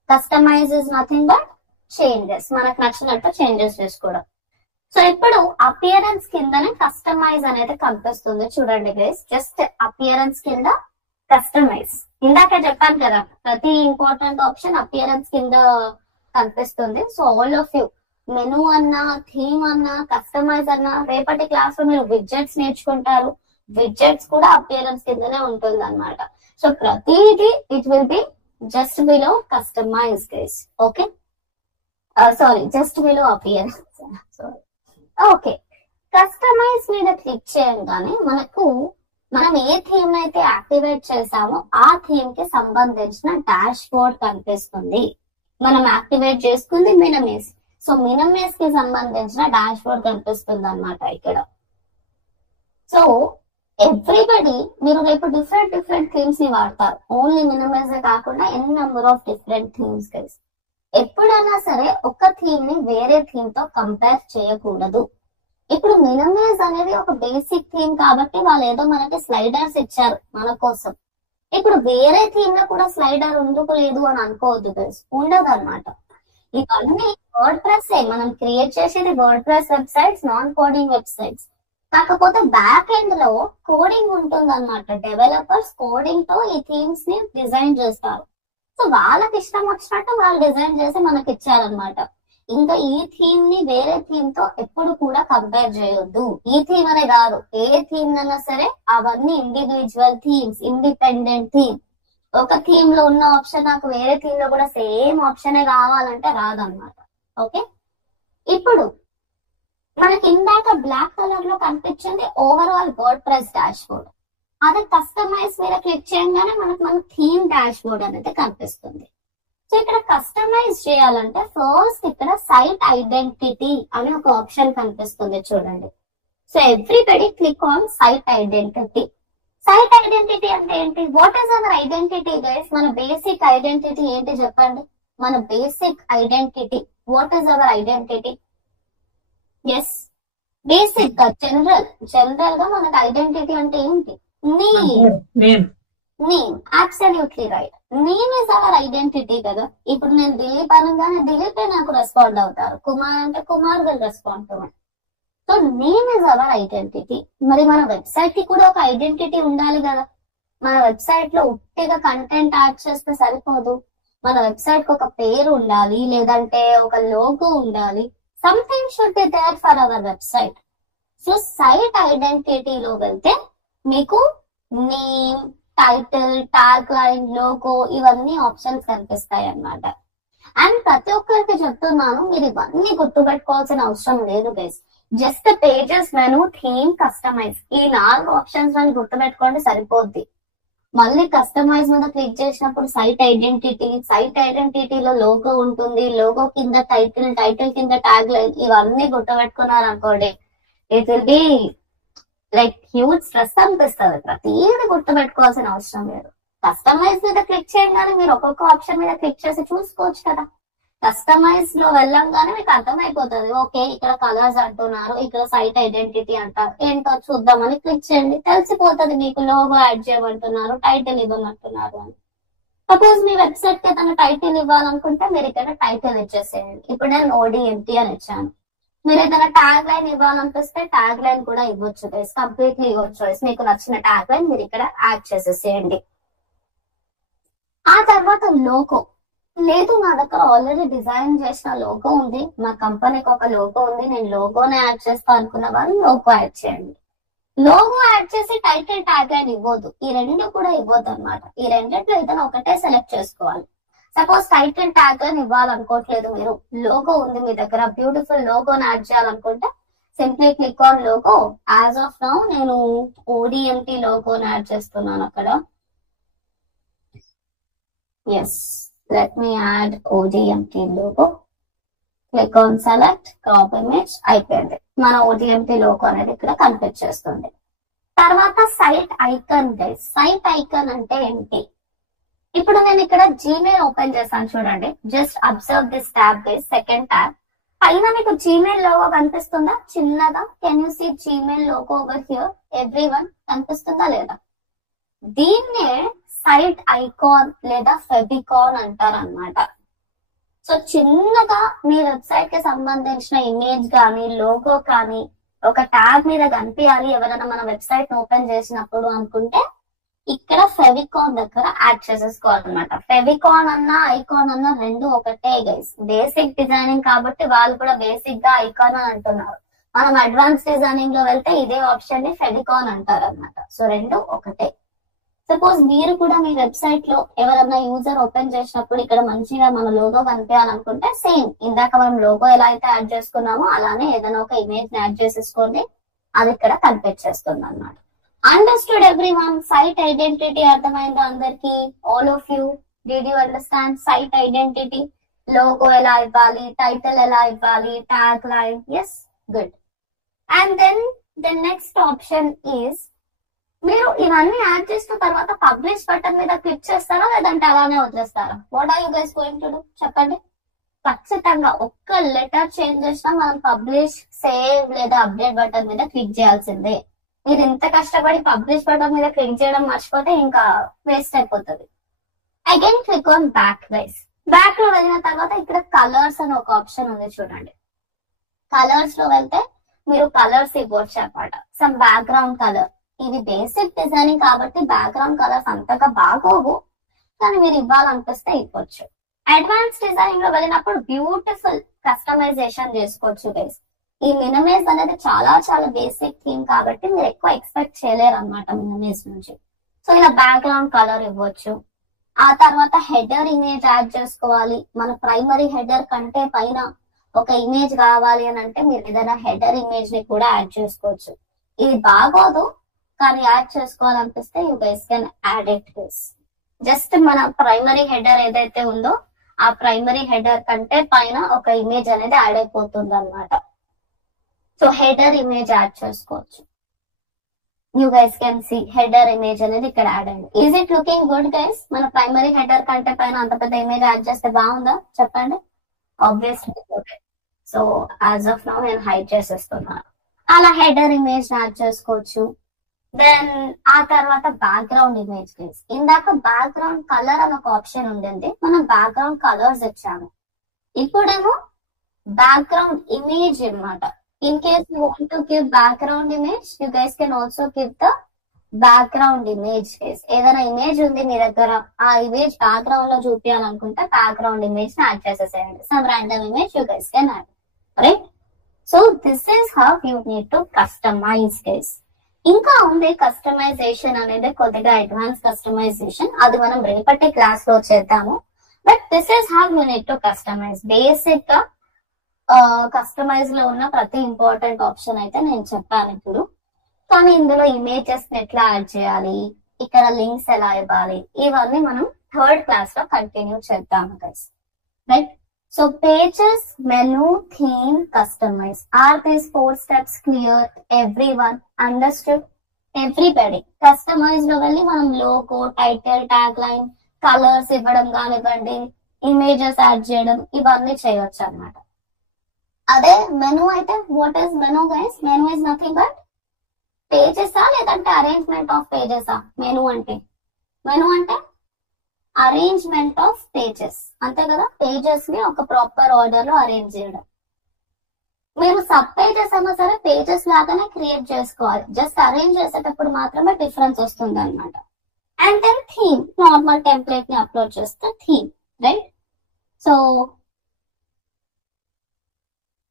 Customize is nothing but changes, మనకు నచ్చినట్టు చేంజెస్ చేసుకోవడం. సో ఇప్పుడు అపియరెన్స్ కిందనే కస్టమైజ్ అనేది కనిపిస్తుంది చూడండి గైస్. జస్ట్ అపియరెన్స్ కింద కస్టమైజ్. ఇందాక చెప్పాను కదా, ప్రతి ఇంపార్టెంట్ ఆప్షన్ అపియరెన్స్ కింద కనిపిస్తుంది. So all of you menu అన్నా, థీమ్ అన్నా, కస్టమైజ్ అన్నా, రేపటి క్లాస్ లో మీరు విడ్జెట్స్ నేర్చుకుంటారు. విడ్జెట్స్ కూడా అపియరెన్స్ కిందనే ఉంటుంది అనమాట. సో ప్రతిది it will be just below customize guys. Okay, sorry, just below appearance. Sorry. Okay, customize మీద క్లిక్ చేయగానే మనం ఏ థీమ్ అయితే యాక్టివేట్ చేసామో ఆ థీమ్ కి సంబంధించిన డాష్ బోర్డ్ కనిపిస్తుంది. మనం యాక్టివేట్ చేసుకుంది మినిమైజ్. సో మినిమైజ్ కి సంబంధించిన డాష్ బోర్డ్ కనిపిస్తుంది అనమాట ఇక్కడ. సో ఎవ్రీబడి మీరు రేపు డిఫరెంట్ థీమ్స్ ని వాడతారు. ఓన్లీ మినిమైజ్ కాకుండా n number of different themes guys. ఎప్పుడైనా సరే ఒక థీమ్ ని వేరే థీమ్ తో కంపేర్ చేయకూడదు. ఇప్పుడు మినిమైజ్ అనేది ఒక బేసిక్ థీమ్ కాబట్టి వాళ్ళు ఏదో మనకి స్లైడర్స్ ఇచ్చారు మన కోసం. ఇప్పుడు వేరే థీమ్ లో కూడా స్లైడర్ ఎందుకు లేదు అని అనుకోవద్దు గైస్, ఉండదు అనమాట. ఇవన్నీ వర్డ్ ప్రెస్ మనం క్రియేట్ చేసేది word press websites, non coding websites. కాకపోతే బ్యాక్ ఎండ్ లో కోడింగ్ ఉంటుంది అనమాట. డెవలపర్స్ కోడింగ్ తో ఈ థీమ్స్ ని డిజైన్ చేస్తారు. సో వాళ్ళకి ఇష్టం వచ్చినట్టు వాళ్ళు డిజైన్ చేసి మనకి ఇచ్చారనమాట. ఇంకా ఈ థీమ్ ని వేరే థీమ్ తో ఎప్పుడు కూడా కంపేర్ చేయొద్దు. ఈ థీమ్ అనే కాదు, ఏ థీమ్ అన్నా సరే అవన్నీ ఇండివిజువల్ థీమ్స్, ఇండిపెండెంట్ థీమ్. ఒక థీమ్ లో ఉన్న ఆప్షన్ నాకు వేరే థీమ్ లో కూడా సేమ్ ఆప్షన్ కావాలంటే రాదన్నమాట. ఓకే, ఇప్పుడు మనకి ఇందాక బ్లాక్ కలర్ లో కనిపించింది overall word press dash board. అదే కస్టమైజ్ మీద క్లిక్ చేయగానే మన థీమ్ డాష్ బోర్డ్ అనేది కనిపిస్తుంది. సో ఇక్కడ కస్టమైజ్ చేయాలంటే ఫస్ట్ ఇక్కడ సైట్ ఐడెంటిటీ అనే ఒక ఆప్షన్ కనిపిస్తుంది చూడండి. So everybody click on site identity. Site identity అంటే ఏంటి? What is our identity guys? మన బేసిక్ ఐడెంటిటీ ఏంటి చెప్పండి? మన basic identity, what is our identity? Yes, basic గా జనరల్ గా మనకు ఐడెంటిటీ అంటే ఏంటి? Name. Absolutely right. Name is our identity కదా. ఇప్పుడు నేను దిలీప్ అనగానే దిలీప్ నాకు రెస్పాండ్ అవుతారు, కుమార్ అంటే Kumar will respond to me. So name is our identity. మరి మన వెబ్సైట్ కి కూడా ఒక ఐడెంటిటీ ఉండాలి కదా. మన వెబ్సైట్ లో ఉట్టిగా కంటెంట్ యాడ్ చేస్తే సరిపోదు. మన వెబ్సైట్ కి ఒక పేరు ఉండాలి, లేదంటే ఒక లోగో ఉండాలి. Something should be there for our website. So site ఐడెంటిటీలో వెళ్తే మీకు name, title, tag line, logo ఇవన్నీ ఆప్షన్స్ కనిపిస్తాయి అన్నమాట. అండ్ ప్రతి ఒక్కరికి చెప్తున్నాను, మీరు ఇవన్నీ గుర్తుపెట్టుకోవాల్సిన అవసరం లేదు guys. Just pages, menu, theme, customize, ఈ 4 ఆప్షన్స్ అని గుర్తుపెట్టుకోండి సరిపోద్ది. మళ్ళీ కస్టమైజ్ మీద క్లిక్ చేసినప్పుడు సైట్ ఐడెంటిటీలో లోగో ఉంటుంది, లోగో కింద టైటిల్ కింద ట్యాగ్ లైన్, ఇవన్నీ గుర్తుపెట్టుకున్నారు అనుకోండి, it will be like huge stress అనిపిస్తుంది. ప్రతిదీ గుర్తుపెట్టుకోవాల్సిన అవసరం లేదు. కస్టమైజ్ మీద క్లిక్ చేయగానే మీరు ఒక్కొక్క ఆప్షన్ మీద క్లిక్ చేసి చూసుకోవచ్చు కదా. కస్టమైజ్ లో వెళ్ళంగానే మీకు అర్థమైపోతుంది, ఓకే ఇక్కడ కలర్స్ అంటున్నారు, ఇక్కడ సైట్ ఐడెంటిటీ అంటారు, ఏంటో చూద్దామని క్లిక్ చేయండి, తెలిసిపోతుంది మీకు. లోగో యాడ్ చేయమంటున్నారు, టైటిల్ ఇవ్వమంటున్నారు అని. సపోజ్ మీ వెబ్సైట్ కి ఏదైనా టైటిల్ ఇవ్వాలనుకుంటే మీరు ఇక్కడ టైటిల్ ఇచ్చేసేయండి. ఇప్పుడు నేను ODMT అని ఇచ్చాను. మీరు ఏదైనా ట్యాగ్ లైన్ ఇవ్వాలనిపిస్తే ట్యాగ్ లైన్ కూడా ఇవ్వచ్చు గైస్, కంప్లీట్లీ యువర్ చాయిస్. మీకు నచ్చిన ట్యాగ్ లైన్ మీరు ఇక్కడ యాడ్ చేసేసేయండి. ఆ తర్వాత లోగో. లేదు నా దగ్గర ఆల్రెడీ డిజైన్ చేసిన లోగో ఉంది, మా కంపెనీకి ఒక లోగో ఉంది, నేను లోగోనే యాడ్ చేస్తా అనుకున్న వాళ్ళు లోగో యాడ్ చేయండి. లోగో యాడ్ చేసి టైటిల్ ట్యాగ్ లైన్ ఇవ్వద్దు, ఈ రెండు కూడా ఇవ్వద్దు అనమాట. ఈ రెండింటిలో ఏదైనా ఒకటే సెలెక్ట్ చేసుకోవాలి. సపోజ్ టైటిల్ ట్యాగ్ లైన్ ఇవ్వాలనుకోవట్లేదు, మీరు లోగో ఉంది మీ దగ్గర, బ్యూటిఫుల్ లోగోని యాడ్ చేయాలనుకుంటే simply click on logo. As of now నేను ODMT లోగోని యాడ్ చేస్తున్నాను అక్కడ. Yes, let me add ODMT logo. Click on select, crop image, అయిపోయింది. మన ODMT లోగో అనేది ఇక్కడ కనిపించేస్తుంది. తర్వాత site icon guys. Site icon అంటే ఏంటి? ఇప్పుడు నేను ఇక్కడ జీమెయిల్ ఓపెన్ చేశాను చూడండి. Just observe this tab guys, second tab పైన మీకు జీమెయిల్ లోగో కనిపిస్తుందా చిన్నగా? Can you see Gmail logo over here? Everyone కనిపిస్తుందా లేదా? దీన్నే సైట్ ఐకాన్ లేదా ఫెవికాన్ అంటారు అనమాట. సో చిన్నగా మీ వెబ్సైట్ కి సంబంధించిన ఇమేజ్ కానీ లోగో కానీ ఒక ట్యాబ్ మీద కనిపించాలి ఎవరైనా మన వెబ్సైట్ ఓపెన్ చేసినప్పుడు అనుకుంటే ఇక్కడ ఫెవికాన్ దగ్గర యాడ్ చేసేసుకోవాలన్నమాట. ఫెవికాన్ అన్నా ఐకాన్ అన్నా రెండు ఒకటే గైస్. బేసిక్ డిజైనింగ్ కాబట్టి వాళ్ళు కూడా బేసిక్ గా ఐకాన్ అని అంటున్నారు. మనం అడ్వాన్స్ డిజైనింగ్ లో వెళ్తే ఇదే ఆప్షన్ ని ఫెవికాన్ అంటారు అనమాట. సో రెండు ఒకటే. సపోజ్ మీరు కూడా మీ వెబ్సైట్ లో ఎవరైనా యూజర్ ఓపెన్ చేసినప్పుడు ఇక్కడ మంచిగా మన లోగో కనిపించాలనుకుంటే సేమ్ ఇందాక మనం లోగో ఎలా అయితే యాడ్ చేసుకున్నామో అలానే ఏదైనా ఒక ఇమేజ్ యాడ్ చేసేసుకోండి, అది ఇక్కడ కనిపించేస్తుంది అన్నమాట. Understood everyone? సైట్ ఐడెంటిటీ అర్థమైందా అందరికి? All of you did you understand site identity? Logo ఎలా ఇవ్వాలి, టైటిల్ ఎలా ఇవ్వాలి, tag line. Yes, good. And then the next option is, మీరు ఇవన్నీ యాడ్ చేసిన తర్వాత పబ్లిష్ బటన్ మీద క్లిక్ చేస్తారా లేదంటే అలానే వదిలేస్తారా? What are you guys going to do చెప్పండి. ఖచ్చితంగా ఒక్క లెటర్ చేంజ్ చేసినా మనం పబ్లిష్, సేవ్ లేదా అప్డేట్ బటన్ మీద క్లిక్ చేయాల్సిందే. మీరు ఇంత కష్టపడి పబ్లిష్ బటన్ మీద క్లిక్ చేయడం మర్చిపోతే ఇంకా వేస్ట్ అయిపోతుంది. Again click on back guys. Back లో వెళ్ళిన తర్వాత ఇక్కడ కలర్స్ అని ఒక ఆప్షన్ ఉంది చూడండి. కలర్స్ లో వెళ్తే మీరు కలర్స్ ఇవ్వచ్చు అన్నమాట. Some background colour. ఇవి బేసిక్ డిజైనింగ్ కాబట్టి బ్యాక్గ్రౌండ్ కలర్స్ అంతగా బాగోవు, కానీ మీరు ఇవ్వాలనిపిస్తే ఇవ్వచ్చు. అడ్వాన్స్ డిజైనింగ్ లో వెళ్ళినప్పుడు బ్యూటిఫుల్ కస్టమైజేషన్ చేసుకోవచ్చు గైస్. ఈ మినిమైజ్ అనేది చాలా చాలా బేసిక్ థీమ్ కాబట్టి మీరు ఎక్కువ ఎక్స్పెక్ట్ చేయలేరు అనమాట మినిమైజ్ నుంచి. సో ఇలా బ్యాక్గ్రౌండ్ కలర్ ఇవ్వచ్చు. ఆ తర్వాత హెడర్ ఇమేజ్ యాడ్ చేసుకోవాలి. మన ప్రైమరీ హెడర్ కంటే పైన ఒక ఇమేజ్ కావాలి అని అంటే మీరు ఏదైనా హెడర్ ఇమేజ్ ని కూడా యాడ్ చేసుకోవచ్చు. ఇది బాగోదు కానీ యాడ్ చేసుకోవాలనిపిస్తే you guys can add it guys. Just మన ప్రైమరీ హెడర్ ఏదైతే ఉందో ఆ ప్రైమరీ హెడర్ కంటే పైన ఒక ఇమేజ్ అనేది యాడ్ అయిపోతుంది అనమాట. సో హెడర్ ఇమేజ్ యాడ్ చేసుకోవచ్చు. You guys can see header image అనేది ఇక్కడ యాడ్ అయింది. Is it looking good guys? మన ప్రైమరీ హెడర్ కంటే పైన అంత పెద్ద ఇమేజ్ యాడ్ చేస్తే బాగుందా చెప్పండి? Obviously okay. So as of now నేను హైడ్ చేసేస్తున్నాను. అలా హెడర్ ఇమేజ్ యాడ్ చేసుకోవచ్చు. దెన్ ఆ తర్వాత బ్యాక్గ్రౌండ్ ఇమేజ్ గైస్. ఇందాక బ్యాక్గ్రౌండ్ కలర్ అని ఒక ఆప్షన్ ఉండింది, మనం బ్యాక్గ్రౌండ్ కలర్స్ ఇచ్చాము. ఇప్పుడేమో బ్యాక్గ్రౌండ్ ఇమేజ్ అన్నమాట. In case you want to give background image, you guys can also give the background image guys. ఏదైనా ఇమేజ్ ఉంది మీ దగ్గర, ఆ ఇమేజ్ బ్యాక్గ్రౌండ్ లో చూపించాలనుకుంటే బ్యాక్గ్రౌండ్ ఇమేజ్ ని యాడ్ చేసేసేయండి. Some random image you guys can add. Right? So this is how you need to customize guys. ఇంకా ఉంది కస్టమైజేషన్ అనేది, కొద్దిగా అడ్వాన్స్ కస్టమైజేషన్, అది మనం రేపటి క్లాస్ లో చేద్దాము. But this is how you need to customize. Basic గా కస్టమైజ్ లో ఉన్న ప్రతి ఇంపార్టెంట్ ఆప్షన్ అయితే నేను చెప్పాను ఇప్పుడు. కానీ ఇందులో ఇమేజెస్ ఎట్లా యాడ్ చేయాలి, ఇక్కడ లింక్స్ ఎలా ఇవ్వాలి, ఇవన్నీ మనం థర్డ్ క్లాస్ లో కంటిన్యూ చేద్దాము guys. Right? So pages, menu, theme, customize. Are these 4 steps clear? Everyone understood? Everybody. Customize లో వెళ్ళి మనం logo, title, tag line, colours ఇవ్వడం కానివ్వండి, ఇమేజెస్ యాడ్ చేయడం ఇవన్నీ చేయొచ్చు అన్నమాట. అదే మెనూ అయితే what is menu guys? Menu is nothing but పేజెసా లేదంటే అరేంజ్మెంట్ ఆఫ్ పేజెసా? మెనూ అంటే అరేంజ్మెంట్ ఆఫ్ పేజెస్ అంతే కదా. పేజెస్ ని ఒక ప్రాపర్ ఆర్డర్ లో అరేంజ్ చేయడం. మీరు సబ్ పేజెస్ అయినా సరే పేజెస్ లాగానే క్రియేట్ చేసుకోవాలి. జస్ట్ అరేంజ్ చేసేటప్పుడు మాత్రమే డిఫరెన్స్ వస్తుంది అనమాట. And then theme, normal template ని అప్లోడ్ చేస్తే థీమ్, రైట్? సో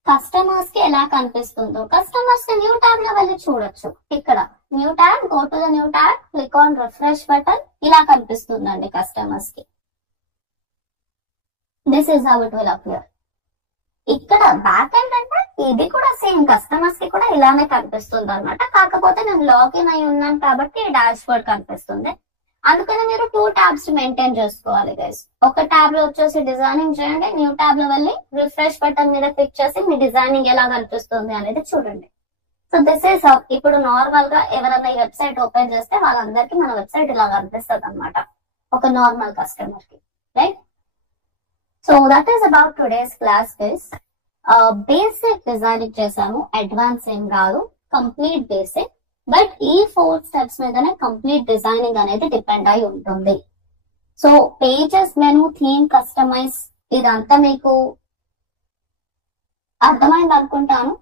కస్టమర్స్ కి ఎలా కనిపిస్తుందో, కస్టమర్స్ కి న్యూ ట్యాబ్ లో వెళ్ళి చూడొచ్చు. ఇక్కడ new tab, go to the new tab, click on refresh button, ఇలా కనిపిస్తుందండి కస్టమర్స్ కి. This is how it will appear. ఇక్కడ బ్యాక్ ఎండ్ అంటే ఇది కూడా సేమ్, కస్టమర్స్ కి కూడా ఇలానే కనిపిస్తుంది అనమాట. కాకపోతే నేను లాగిన్ అయి ఉన్నాను కాబట్టి డాష్ బోర్డ్ కనిపిస్తుంది. అందుకని మీరు 2 ట్యాబ్స్ మెయింటైన్ చేసుకోవాలి గైస్. ఒక ట్యాబ్ లో వచ్చేసి డిజైనింగ్ చేయండి, న్యూ ట్యాబ్ లో వెళ్ళి రిఫ్రెష్ బటన్ మీద క్లిక్ చేసి మీ డిజైనింగ్ ఎలా కనిపిస్తుంది అనేది చూడండి. సో దిస్ ఈస్ ఇప్పుడు నార్మల్ గా ఎవరైనా ఈ వెబ్సైట్ ఓపెన్ చేస్తే వాళ్ళందరికీ మన వెబ్సైట్ ఇలా కనిపిస్తుంది అనమాట, ఒక నార్మల్ కస్టమర్ కి, right? So that is about today's class guys. Basic designing చేశాను, అడ్వాన్స్ ఏం కాదు, కంప్లీట్ బేసిక్. బట్ ఈ 4 స్టెప్స్ మీదనే కంప్లీట్ డిజైనింగ్ అనేది డిపెండ్ అయి ఉంటుంది. So pages, menu, theme, customize ఇదంతా మీకు అర్థమైంది అనుకుంటాను.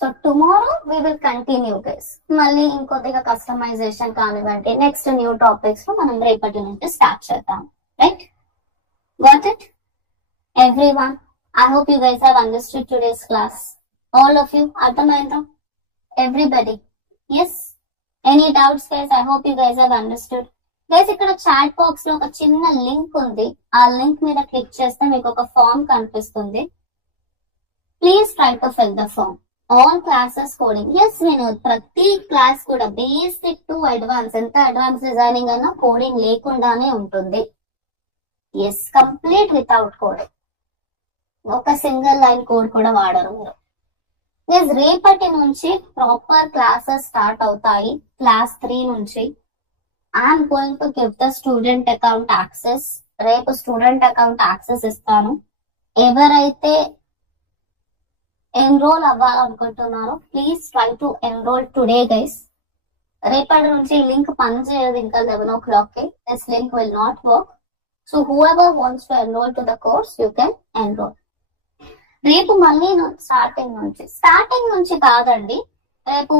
So tomorrow we will continue guys. మళ్ళీ ఇంకొద్దిగా కస్టమైజేషన్ కానివ్వండి, నెక్స్ట్ న్యూ టాపిక్స్ లో మనం రేపటి నుంచి స్టార్ట్ చేద్దాం, right? Got it everyone? I hope you guys have understood today's class. All of you, అర్థమైందా? Everybody? Yes? Any doubts guys? I hope you guys have understood. Guys, ఇక్కడ chat box లో ఒక చిన్న లింక్ ఉంది. ఆ link మీద click చేస్తే మీకు ఒక ఫామ్ కనిపిస్తుంది. Please try to fill the form. All classes coding. Yes, నేను ప్రతి క్లాస్ కూడా బేసిక్ టు అడ్వాన్స్, ఎంత అడ్వాన్స్ డిజైనింగ్ అన్నా కోడింగ్ లేకుండానే ఉంటుంది. Yes, complete without coding. ఒక సింగిల్ లైన్ కోడ్ కూడా వాడరు మీరు. రేపటి నుంచి ప్రాపర్ క్లాసెస్ స్టార్ట్ అవుతాయి. క్లాస్ 3 నుంచి I'm going to give the student account access. రేపు స్టూడెంట్ అకౌంట్ యాక్సెస్ ఇస్తాను. ఎవరైతే ఎన్రోల్ అవ్వాలనుకుంటున్నారో please try to enroll today guys. రేపటి నుంచి లింక్ పనిచేయదు ఇంకా 11 o'clock కి. This link will not work. So whoever wants to enroll to the course, you can enroll. రేపు మళ్ళీ స్టార్టింగ్ నుంచి కాదండి, రేపు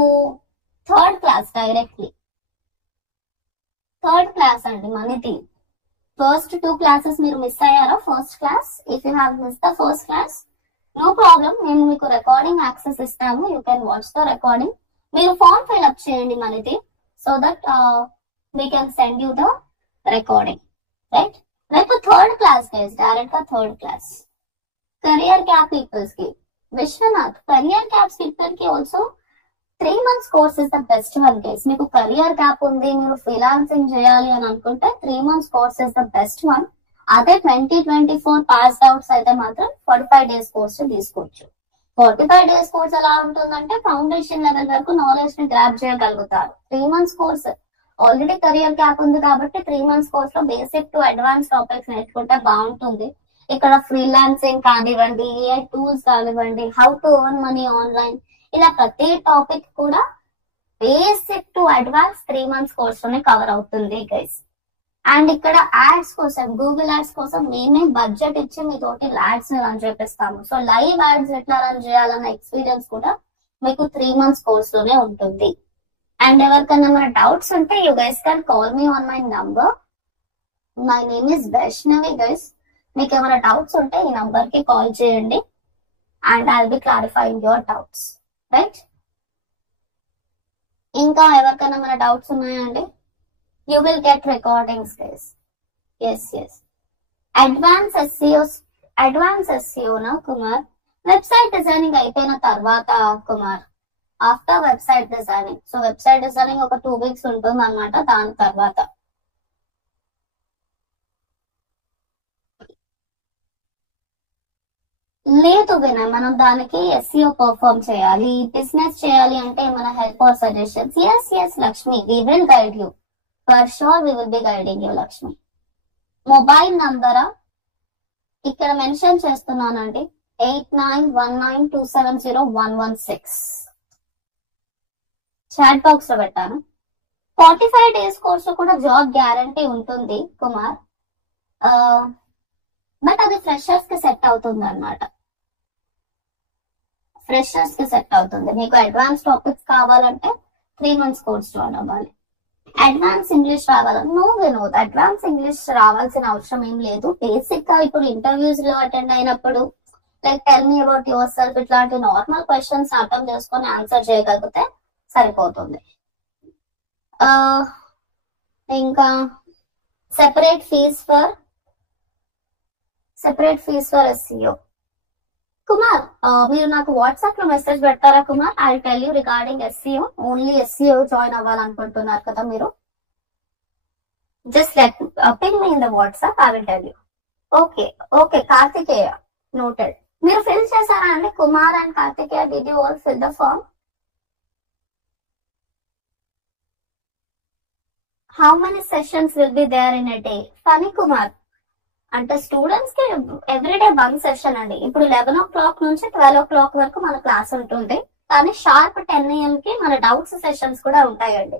3rd class directly. 3rd class అండి మనది. ఫస్ట్ 2 క్లాసెస్ మీరు మిస్ అయ్యారా? First class, if you have miss the first class, no problem, నేను మీకు రికార్డింగ్ యాక్సెస్ ఇస్తాను. You can watch the recording. మీరు ఫామ్ ఫిల్అప్ చేయండి మనది, so that we can send you the recording, right? రేపు 3rd class guys, direct గా 3rd class. Career gap peoples కి Vishwanath, career gap people కి also 3 months course is the best one guy's. మీకు career gap ఉంది, మీరు freelancing చేయాలి అని అనుకుంటే 3 months course is the best one. అదే 2024 పాస్ అవుట్స్ అయితే మాత్రం 45 days కోర్స్ తీసుకోవచ్చు. 45 days కోర్స్ ఎలా ఉంటుందంటే ఫౌండేషన్ లెవెల్ వరకు నాలెడ్జ్ ని గ్రాప్ చేయగలుగుతారు. 3 months course already career gap ఉంది కాబట్టి 3 months కోర్స్ లో బేసిక్ టు అడ్వాన్స్ టాపిక్స్ నేర్చుకుంటే బాగుంటుంది. ఇక్కడ ఫ్రీలాన్సింగ్ కానివ్వండి, ఏఐ టూల్స్ కానివ్వండి, how to earn money online, ఇలా ప్రతి టాపిక్ కూడా basic to advance 3 months course లోనే కవర్ అవుతుంది గైస్. అండ్ ఇక్కడ యాడ్స్ కోసం, గూగుల్ యాడ్స్ కోసం మేమే బడ్జెట్ ఇచ్చి మీతోటి యాడ్స్ రన్ చేపిస్తాము. సో లైవ్ యాడ్స్ ఎట్లా రన్ చేయాలన్న ఎక్స్పీరియన్స్ కూడా మీకు 3 months కోర్స్ లోనే ఉంటుంది. అండ్ ఎవరికైనా మన డౌట్స్ ఉంటే you guys can call me on my number. My name is Vaishnavi guys. మీకు ఏమైనా డౌట్స్ ఉంటే ఈ నంబర్ కి కాల్ చేయండి and I will be clarifying your doubts, right? ఇంకా ఎవరికైనా మన డౌట్స్ ఉన్నాయండి? You will get recordings guys. Yes advance SEO నా కుమార్? వెబ్సైట్ డిజైనింగ్ అయిపోయిన తర్వాత Kumar, after website designing. So website designing ఒక 2 weeks ఉంటుంది అనమాట. దాని తర్వాత లేదు వినయ్, మనం దానికి ఎస్సీఓ పర్ఫార్మ్ చేయాలి, బిజినెస్ చేయాలి అంటే మన help or suggestions. Yes Lakshmi, we will guide you for sure. We will be guiding you Lakshmi. Mobile నంబరా? ఇక్కడ మెన్షన్ చేస్తున్నానండి 8919270116 చాట్ బాక్స్ లో పెట్టాను. 45 days కోర్స్ కూడా జాబ్ గ్యారంటీ ఉంటుంది కుమార్. బట్ అది ఫ్రెషర్స్ కి సెట్ అవుతుంది అన్నమాట. ఫ్రెషర్స్ కి సెట్ అవుతుంది. మీకు అడ్వాన్స్ టాపిక్స్ కావాలంటే 3 months కోర్స్ జాయిన్ అవ్వాలి. అడ్వాన్స్ ఇంగ్లీష్ రావాలని నో వినోద్, అడ్వాన్స్ ఇంగ్లీష్ రావాల్సిన అవసరం ఏం లేదు. బేసిక్ గా ఇప్పుడు ఇంటర్వ్యూస్ లో అటెండ్ అయినప్పుడు like tell me about yourself ఇట్లాంటి నార్మల్ క్వశ్చన్స్ అర్థం చేసుకొని ఆన్సర్ చేయగలిగితే సరిపోతుంది. ఇంకా separate fees for SEO. Kumar మీరు నాకు వాట్సాప్ లో మెసేజ్ పెడతారా Kumar? I tell you regarding SEO. Only SEO join అవ్వాలనుకుంటున్నారు కదా మీరు? Just let ping me in the WhatsApp, I will tell you. Okay Karthikeya noted. మీరు ఫిల్ చేశారా అండి? Kumar and Karthikeya, did you all fill the form? How many sessions will be there in a day? Phani Kumar అంటే students కి everyday 1 session అండి. ఇప్పుడు 11 o'clock నుంచి 12 o'clock వరకు మన క్లాస్ ఉంటుంది. కానీ షార్ప్ 10 AM కి మన డౌట్స్ సెషన్స్ కూడా ఉంటాయండి.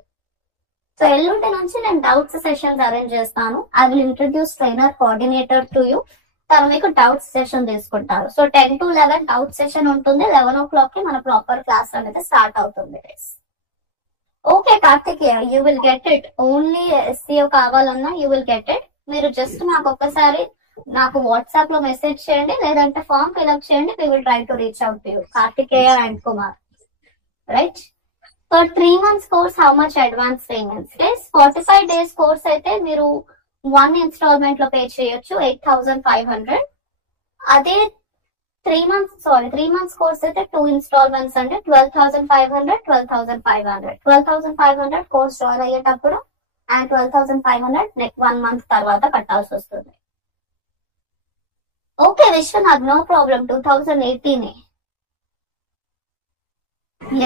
సో ఎల్లుండి నుంచి నేను డౌట్స్ సెషన్స్ అరేంజ్ చేస్తాను. I will introduce trainer coordinator to you. తను మీకు డౌట్స్ సెషన్ తీసుకుంటారు. సో 10 to 11 డౌట్ సెషన్ ఉంటుంది. 11 o'clock కి మన ప్రాపర్ క్లాస్ అనేది స్టార్ట్ అవుతుంది. Okay Karthikeya, you will get it. Only SEO కావాలన్నా యూ విల్ గెట్ ఇట్. మీరు జస్ట్ నాకు ఒక్కసారి నాకు వాట్సాప్ లో మెసేజ్ చేయండి, లేదంటే ఫామ్ ఫిల్అప్ చేయండి. We will try to reach out to you, Karthikeya and Kumar. Right. For 3 months course how much advance payments? 45 days course అయితే మీరు 1 installment లో పే చేయొచ్చు 8,500. అదే 3 months కోర్స్ అయితే 2 installments అంటే 12,500, 12,500. 12,500 కోర్స్ జాయిన్ అయ్యేటప్పుడు అండ్ 12,500 నెక్స్ట్ 1 month తర్వాత కట్టాల్సి వస్తుంది. Okay Vishwanath, no problem. 2018.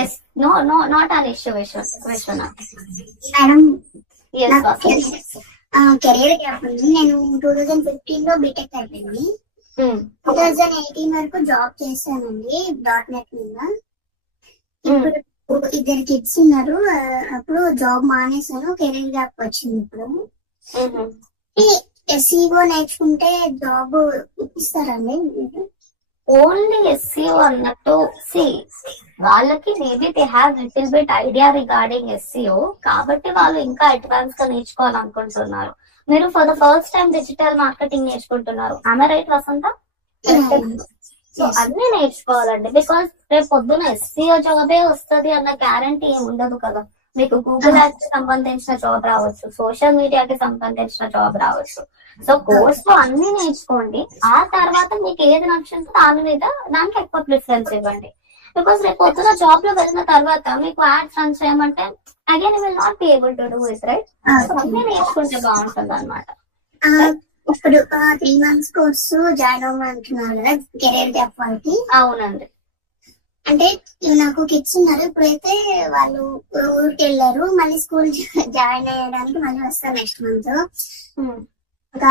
Yes, no not an issue Vishwanath. Madam yes career gap ఉంది. నేను 2015 లో బీటెక్ అయిపోయింది. 2018 వరకు జాబ్ చేశానండి .NET మీద. ఇప్పుడు 2 kids ఉన్నారు. అప్పుడు జాబ్ మానేసాను, కెరీర్ గ్యాప్ వచ్చింది. ఇప్పుడు SEO నేర్చుకుంటే జాబ్ ఇప్పిస్తారండి? ఓన్లీ SEO అన్నట్టు వాళ్ళకి maybe they have little bit idea regarding SEO కాబట్టి వాళ్ళు ఇంకా అడ్వాన్స్ గా నేర్చుకోవాలనుకుంటున్నారు. మీరు for the first time digital marketing నేర్చుకుంటున్నారు, ఆమె రైట్ వసంత? సో అన్ని నేర్చుకోవాలండి. బికాస్ రేపు పొద్దున SEO జాబే వస్తుంది అన్న గ్యారంటీ ఏమి ఉండదు కదా. మీకు గూగుల్ యాడ్స్ కి సంబంధించిన జాబ్ రావచ్చు, సోషల్ మీడియాకి సంబంధించిన జాబ్ రావచ్చు. సో కోర్స్ లో అన్ని నేర్చుకోండి. ఆ తర్వాత మీకు ఏది నచ్చిందో దానికి ఎక్కువ ప్రిఫరెన్స్ ఇవ్వండి. బికాస్ రేపు పొద్దున జాబ్ లో వెళ్ళిన తర్వాత మీకు యాడ్స్ రన్ చేయమంటే again you will not be able to do it, right? So అన్ని నేర్చుకుంటే బాగుంటుంది అనమాట. ఇప్పుడు 3 months కోర్సు జాయిన్ అవ్వమంటున్నారు కదా కెరీర్ గ్యాప్ వాళ్ళకి. అవునండి. అంటే నాకు కిడ్స్ ఉన్నారు. ఇప్పుడైతే వాళ్ళు ఊరికి వెళ్ళారు, మళ్ళీ స్కూల్ జాయిన్ అయ్యడానికి మళ్ళీ వస్తారు నెక్స్ట్ మంత్. ఒక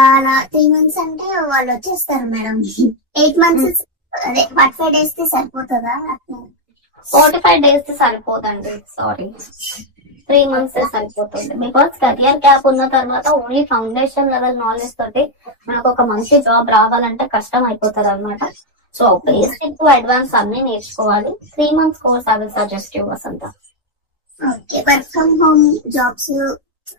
3 months అంటే వాళ్ళు వచ్చేస్తారు మేడం. 8 months అదే 45 days కి సరిపోతుందా? 45 days కి సరిపోదండి, సారీ. 3 months సరిపోతుంది. బికాస్ కెరియర్ గ్యాప్ ఉన్న తర్వాత ఓన్లీ ఫౌండేషన్ లెవెల్ నాలెడ్జ్ తోటి మనకు ఒక మంచి జాబ్ రావాలంటే కష్టం అయిపోతుంది అనమాట. సో బేసిక్ టు అడ్వాన్స్ అన్ని నేర్చుకోవాలి. 3 months course I will suggest you Vasantha. Okay, work from home jobs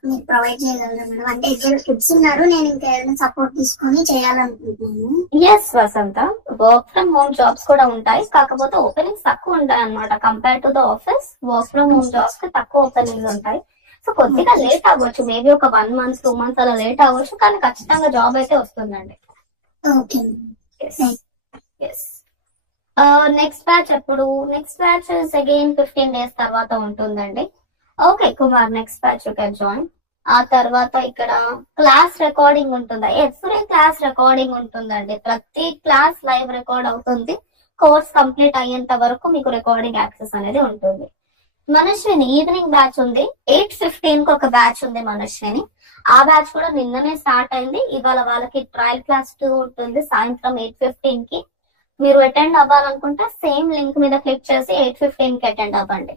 మీరు ప్రొవైడ్ చేయగలరా మేడం? అంటే ఇద్దరు కిడ్స్ ఉన్నారు, నేను ఇంకా ఏదైనా సపోర్ట్ తీసుకొని చేయాలనుకుంటున్నాను. Yes Vasantha, work from home jobs కూడా ఉంటాయి. కాకపోతే ఓపెనింగ్స్ తక్కువ ఉంటాయి అనమాట. Compare to the office, work from home jobs కి తక్కువ ఓపెనింగ్స్ ఉంటాయి. సో కొద్దిగా లేట్ అవ్వచ్చు, మేబీ ఒక 1 month 2 months అలా లేట్ అవ్వచ్చు, కానీ ఖచ్చితంగా జాబ్ అయితే వస్తుందండి. ఓకే. నెక్స్ట్ బ్యాచ్ ఎప్పుడు? నెక్స్ట్ బ్యాచ్ అగైన్ 15 days తర్వాత ఉంటుందండి. Okay Kumar, next batch you can join. ఆ తర్వాత ఇక్కడ క్లాస్ రికార్డింగ్ ఉంటుందా? ఎవ్రీ క్లాస్ రికార్డింగ్ ఉంటుందండి. ప్రతి క్లాస్ లైవ్ రికార్డ్ అవుతుంది. కోర్స్ కంప్లీట్ అయ్యేంత వరకు మీకు రికార్డింగ్ యాక్సెస్ అనేది ఉంటుంది. మనస్విని ఈవినింగ్ బ్యాచ్ ఉంది, 8:15 కి ఒక బ్యాచ్ ఉంది మనస్విని. ఆ బ్యాచ్ కూడా నిన్ననే స్టార్ట్ అయింది. ఇవాళ వాళ్ళకి ట్రయల్ క్లాస్ 2 ఉంటుంది సాయంత్రం 8:15 కి. మీరు అటెండ్ అవ్వాలనుకుంటే సేమ్ లింక్ మీద క్లిక్ చేసి 8:15 కి అటెండ్ అవ్వండి.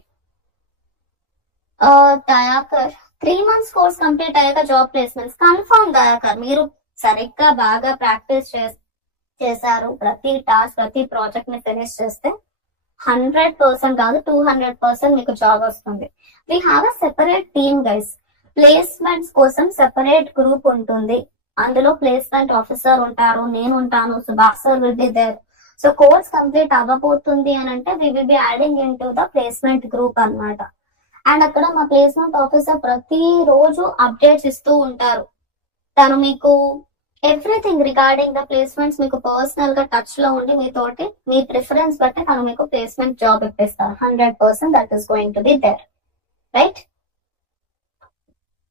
దయాకర్ 3 months కోర్స్ కంప్లీట్ అయ్యాక జాబ్ ప్లేస్మెంట్స్ కన్ఫర్మ్. దయాకర్ మీరు సరిగ్గా బాగా ప్రాక్టీస్ చేశారు, ప్రతి టాస్క్ ప్రతి ప్రాజెక్ట్ ని ఫినిష్ చేస్తే 100% కాదు 200% మీకు జాబ్ వస్తుంది. We have a separate team guys. Placements కోసం సెపరేట్ గ్రూప్ ఉంటుంది. అందులో ప్లేస్మెంట్ ఆఫీసర్ ఉంటారు, నేను ఉంటాను, Subhash sir will be there. So course complete అవ్వబోతుంది అని అంటే we will be adding into the placement group అన్నమాట. అండ్ అక్కడ మా ప్లేస్మెంట్ ఆఫీసర్ ప్రతి రోజు అప్డేట్స్ ఇస్తూ ఉంటారు. తను మీకు ఎవ్రీథింగ్ రిగార్డింగ్ ద ప్లేస్మెంట్స్ మీకు పర్సనల్ గా టచ్ లో ఉండి మీతోటి మీ ప్రిఫరెన్స్ బట్టి తను మీకు ప్లేస్మెంట్ జాబ్ ఇప్పిస్తారు. 100% that is going to be there, right?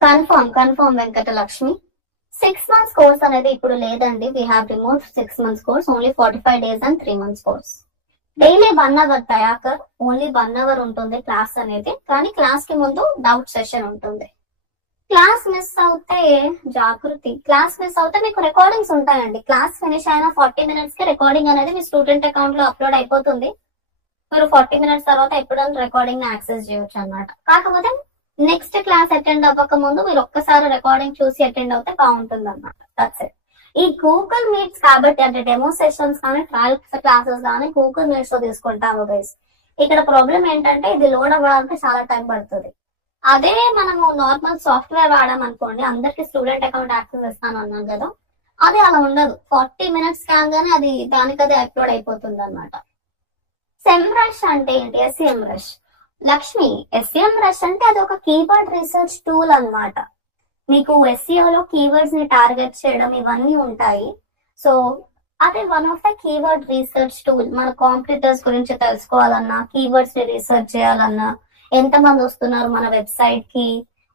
Confirm Venkatalakshmi. 6 months course అనేది ఇప్పుడు లేదండి. We have remote 6 months course, only 45 days and 3 months course. Daily 1 hour Dayakar, only 1 hour ఉంటుంది క్లాస్ అనేది. కానీ క్లాస్ కి ముందు డౌట్ సెషన్ ఉంటుంది. క్లాస్ మిస్ అవుతే జాగృతి, క్లాస్ మిస్ అవుతే మీకు రికార్డింగ్స్ ఉంటాయండి. క్లాస్ ఫినిష్ అయిన 40 minutes కి రికార్డింగ్ అనేది మీ స్టూడెంట్ అకౌంట్ లో అప్లోడ్ అయిపోతుంది. మీరు 40 minutes తర్వాత ఎప్పుడైనా రికార్డింగ్ ని యాక్సెస్ చేయొచ్చు అన్నమాట. కాకపోతే నెక్స్ట్ క్లాస్ అటెండ్ అవ్వక ముందు మీరు ఒక్కసారి రికార్డింగ్ చూసి అటెండ్ అవుతే బాగుంటుంది అన్నమాట. That's it. ఈ గూగుల్ మీట్స్ కాబట్టి అంటే డెమో సెషన్స్ కానీ ట్రయల్ క్లాసెస్ కానీ గూగుల్ మీట్స్ లో తీసుకుంటాము గైస్. ఇక్కడ ప్రాబ్లం ఏంటంటే ఇది లోడ్ అవ్వడానికి చాలా టైం పడుతుంది. అదే మనము నార్మల్ సాఫ్ట్వేర్ వాడామనుకోండి, అందరికి స్టూడెంట్ అకౌంట్ యాక్సెస్ ఇస్తాను అన్నాం కదా, అది అలా ఉండదు. 40 minutes కాగానే అది దానికదే అప్లోడ్ అయిపోతుంది అనమాట. సెమ్రష్ అంటే ఏంటి? S M rush. Lakshmi, S M rush అంటే అది ఒక కీవర్డ్ రీసెర్చ్ టూల్ అన్నమాట. మీకు ఎస్ఈఓలో కీవర్డ్స్ ని టార్గెట్ చేయడం ఇవన్నీ ఉంటాయి. సో అదే one of the keyword research tool. మన కాంపిటీటర్స్ గురించి తెలుసుకోవాలన్నా, కీవర్డ్స్ ని రీసెర్చ్ చేయాలన్నా, ఎంతమంది వస్తున్నారు మన వెబ్సైట్ కి,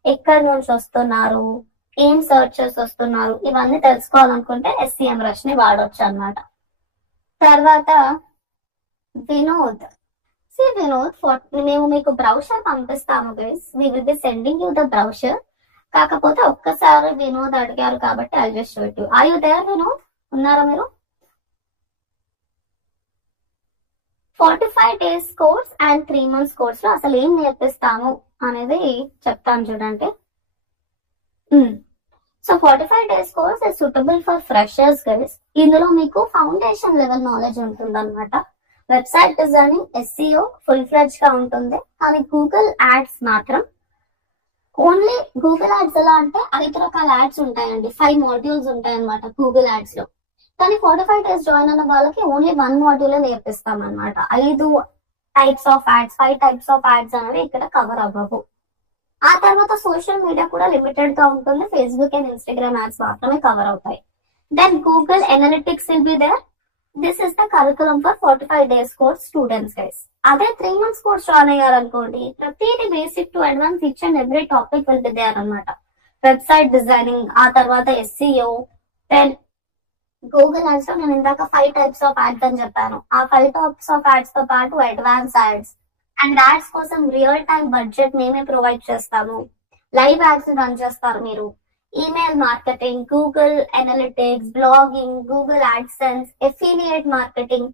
ఎక్కడి నుంచి వస్తున్నారు, ఏం సర్చెస్ వస్తున్నారు, ఇవన్నీ తెలుసుకోవాలనుకుంటే ఎస్సీఎం రష్ ని వాడొచ్చు అన్నమాట. తర్వాత వినోద్, మేము మీకు బ్రౌషర్ పంపిస్తాము guys. We will be sending you the brochure. కాకపోతే ఒక్కసారి వినోద్ అడిగారు కాబట్టి I just show it you. Are you there Vinod? ఉన్నారా మీరు? 45 days course and 3 months course లో అసలు ఏం నేర్పిస్తాము అనేది చెప్తాను చూడండి. So 45 days course is suitable for freshers guys. ఇందులో మీకు ఫౌండేషన్ లెవెల్ నాలెడ్జ్ ఉంటుంది అనమాట. Website designing, SEO full fledge గా ఉంటుంది. కానీ గూగుల్ యాడ్స్ మాత్రం ఓన్లీ గూగుల్ యాడ్స్ ఎలా అంటే 5 రకాల యాడ్స్ ఉంటాయండి. 5 modules ఉంటాయి అనమాట గూగుల్ యాడ్స్ లో. కానీ 45 days జాయిన్ అయిన వాళ్ళకి ఓన్లీ 1 module నేర్పిస్తాం అనమాట. 5 types of ads, 5 types of ads అనేవి ఇక్కడ కవర్ అవ్వవు. ఆ తర్వాత సోషల్ మీడియా కూడా లిమిటెడ్ గా ఉంటుంది. ఫేస్బుక్ అండ్ ఇన్స్టాగ్రామ్ యాడ్స్ మాత్రమే కవర్ అవుతాయి. Then Google analytics will be there. This is the curriculum for 45 days course students guys. అదే 3 months కోర్స్ జాయిన్ అయ్యారనుకోండి, ప్రతిదీ basic to advance each and every topic will be there అనమాట. Website designing, ఆ తర్వాత SEO, then Google ads లో నేను ఇందాక 5 types of ads అని చెప్పాను. ఆ 5 types of ads తో పాటు అడ్వాన్స్ యాడ్స్ అండ్ యాడ్స్ కోసం రియల్ టైం బడ్జెట్ మేమే ప్రొవైడ్ చేస్తాము. లైవ్ యాడ్స్ రన్ చేస్తారు మీరు. Email marketing, Google analytics, blogging, Google AdSense, affiliate marketing,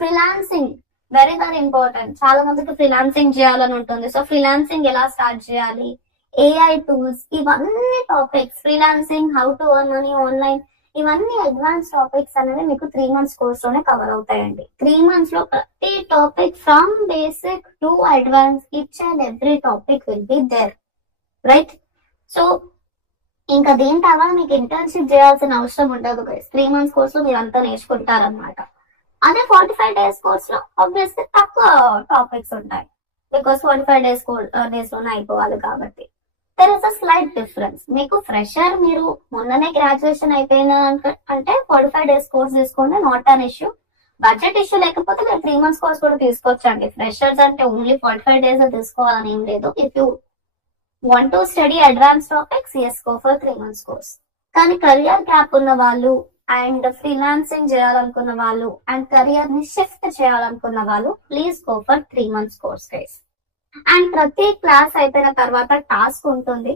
freelancing very very important. చాలా మందికి ఫ్రీలాన్సింగ్ చేయాలని ఉంటుంది. సో ఫ్రీలాన్సింగ్ ఎలా స్టార్ట్ చేయాలి, ఏఐ టూల్స్, ఇవన్నీ topics, freelancing, how to earn money online, ఇవన్నీ అడ్వాన్స్ టాపిక్స్ అనేవి మీకు 3 months కోర్స్ లోనే కవర్ అవుతాయండి. 3 months లో ప్రతి topic from basic to advance each and every topic will be there, right? So ఇంకా దీని తర్వాత మీకు ఇంటర్న్షిప్ చేయాల్సిన అవసరం ఉండదు గైస్. 3 months కోర్స్ లో మీరు అంతా నేర్చుకుంటారనమాట. అదే 45 days కోర్స్ లో ఆబ్వియస్లీ తక్కువ టాపిక్స్ ఉంటాయి. బికాస్ 45 days లోనే అయిపోవాలి కాబట్టి. There is a slight difference. మీకు ఫ్రెషర్, మీరు మొన్ననే గ్రాడ్యుయేషన్ అయిపోయిన అంటే 45 days కోర్స్ తీసుకోండి, not an issue. Budget issue లేకపోతే మీరు 3 months కోర్స్ కూడా తీసుకోవచ్చండి. ఫ్రెషర్స్ అంటే ఓన్లీ 45 days తీసుకోవాలని ఏం లేదు. If you want to study advanced topics, yes, go for 3 months course. కానీ కెరియర్ గ్యాప్ ఉన్న వాళ్ళు అండ్ ఫ్రీలాన్సింగ్ చేయాలనుకున్న వాళ్ళు అండ్ కెరియర్ ని షిఫ్ట్ చేయాలనుకున్న వాళ్ళు please go for 3 months course guys. And ప్రతి క్లాస్ అయిపోయిన తర్వాత టాస్క్ ఉంటుంది.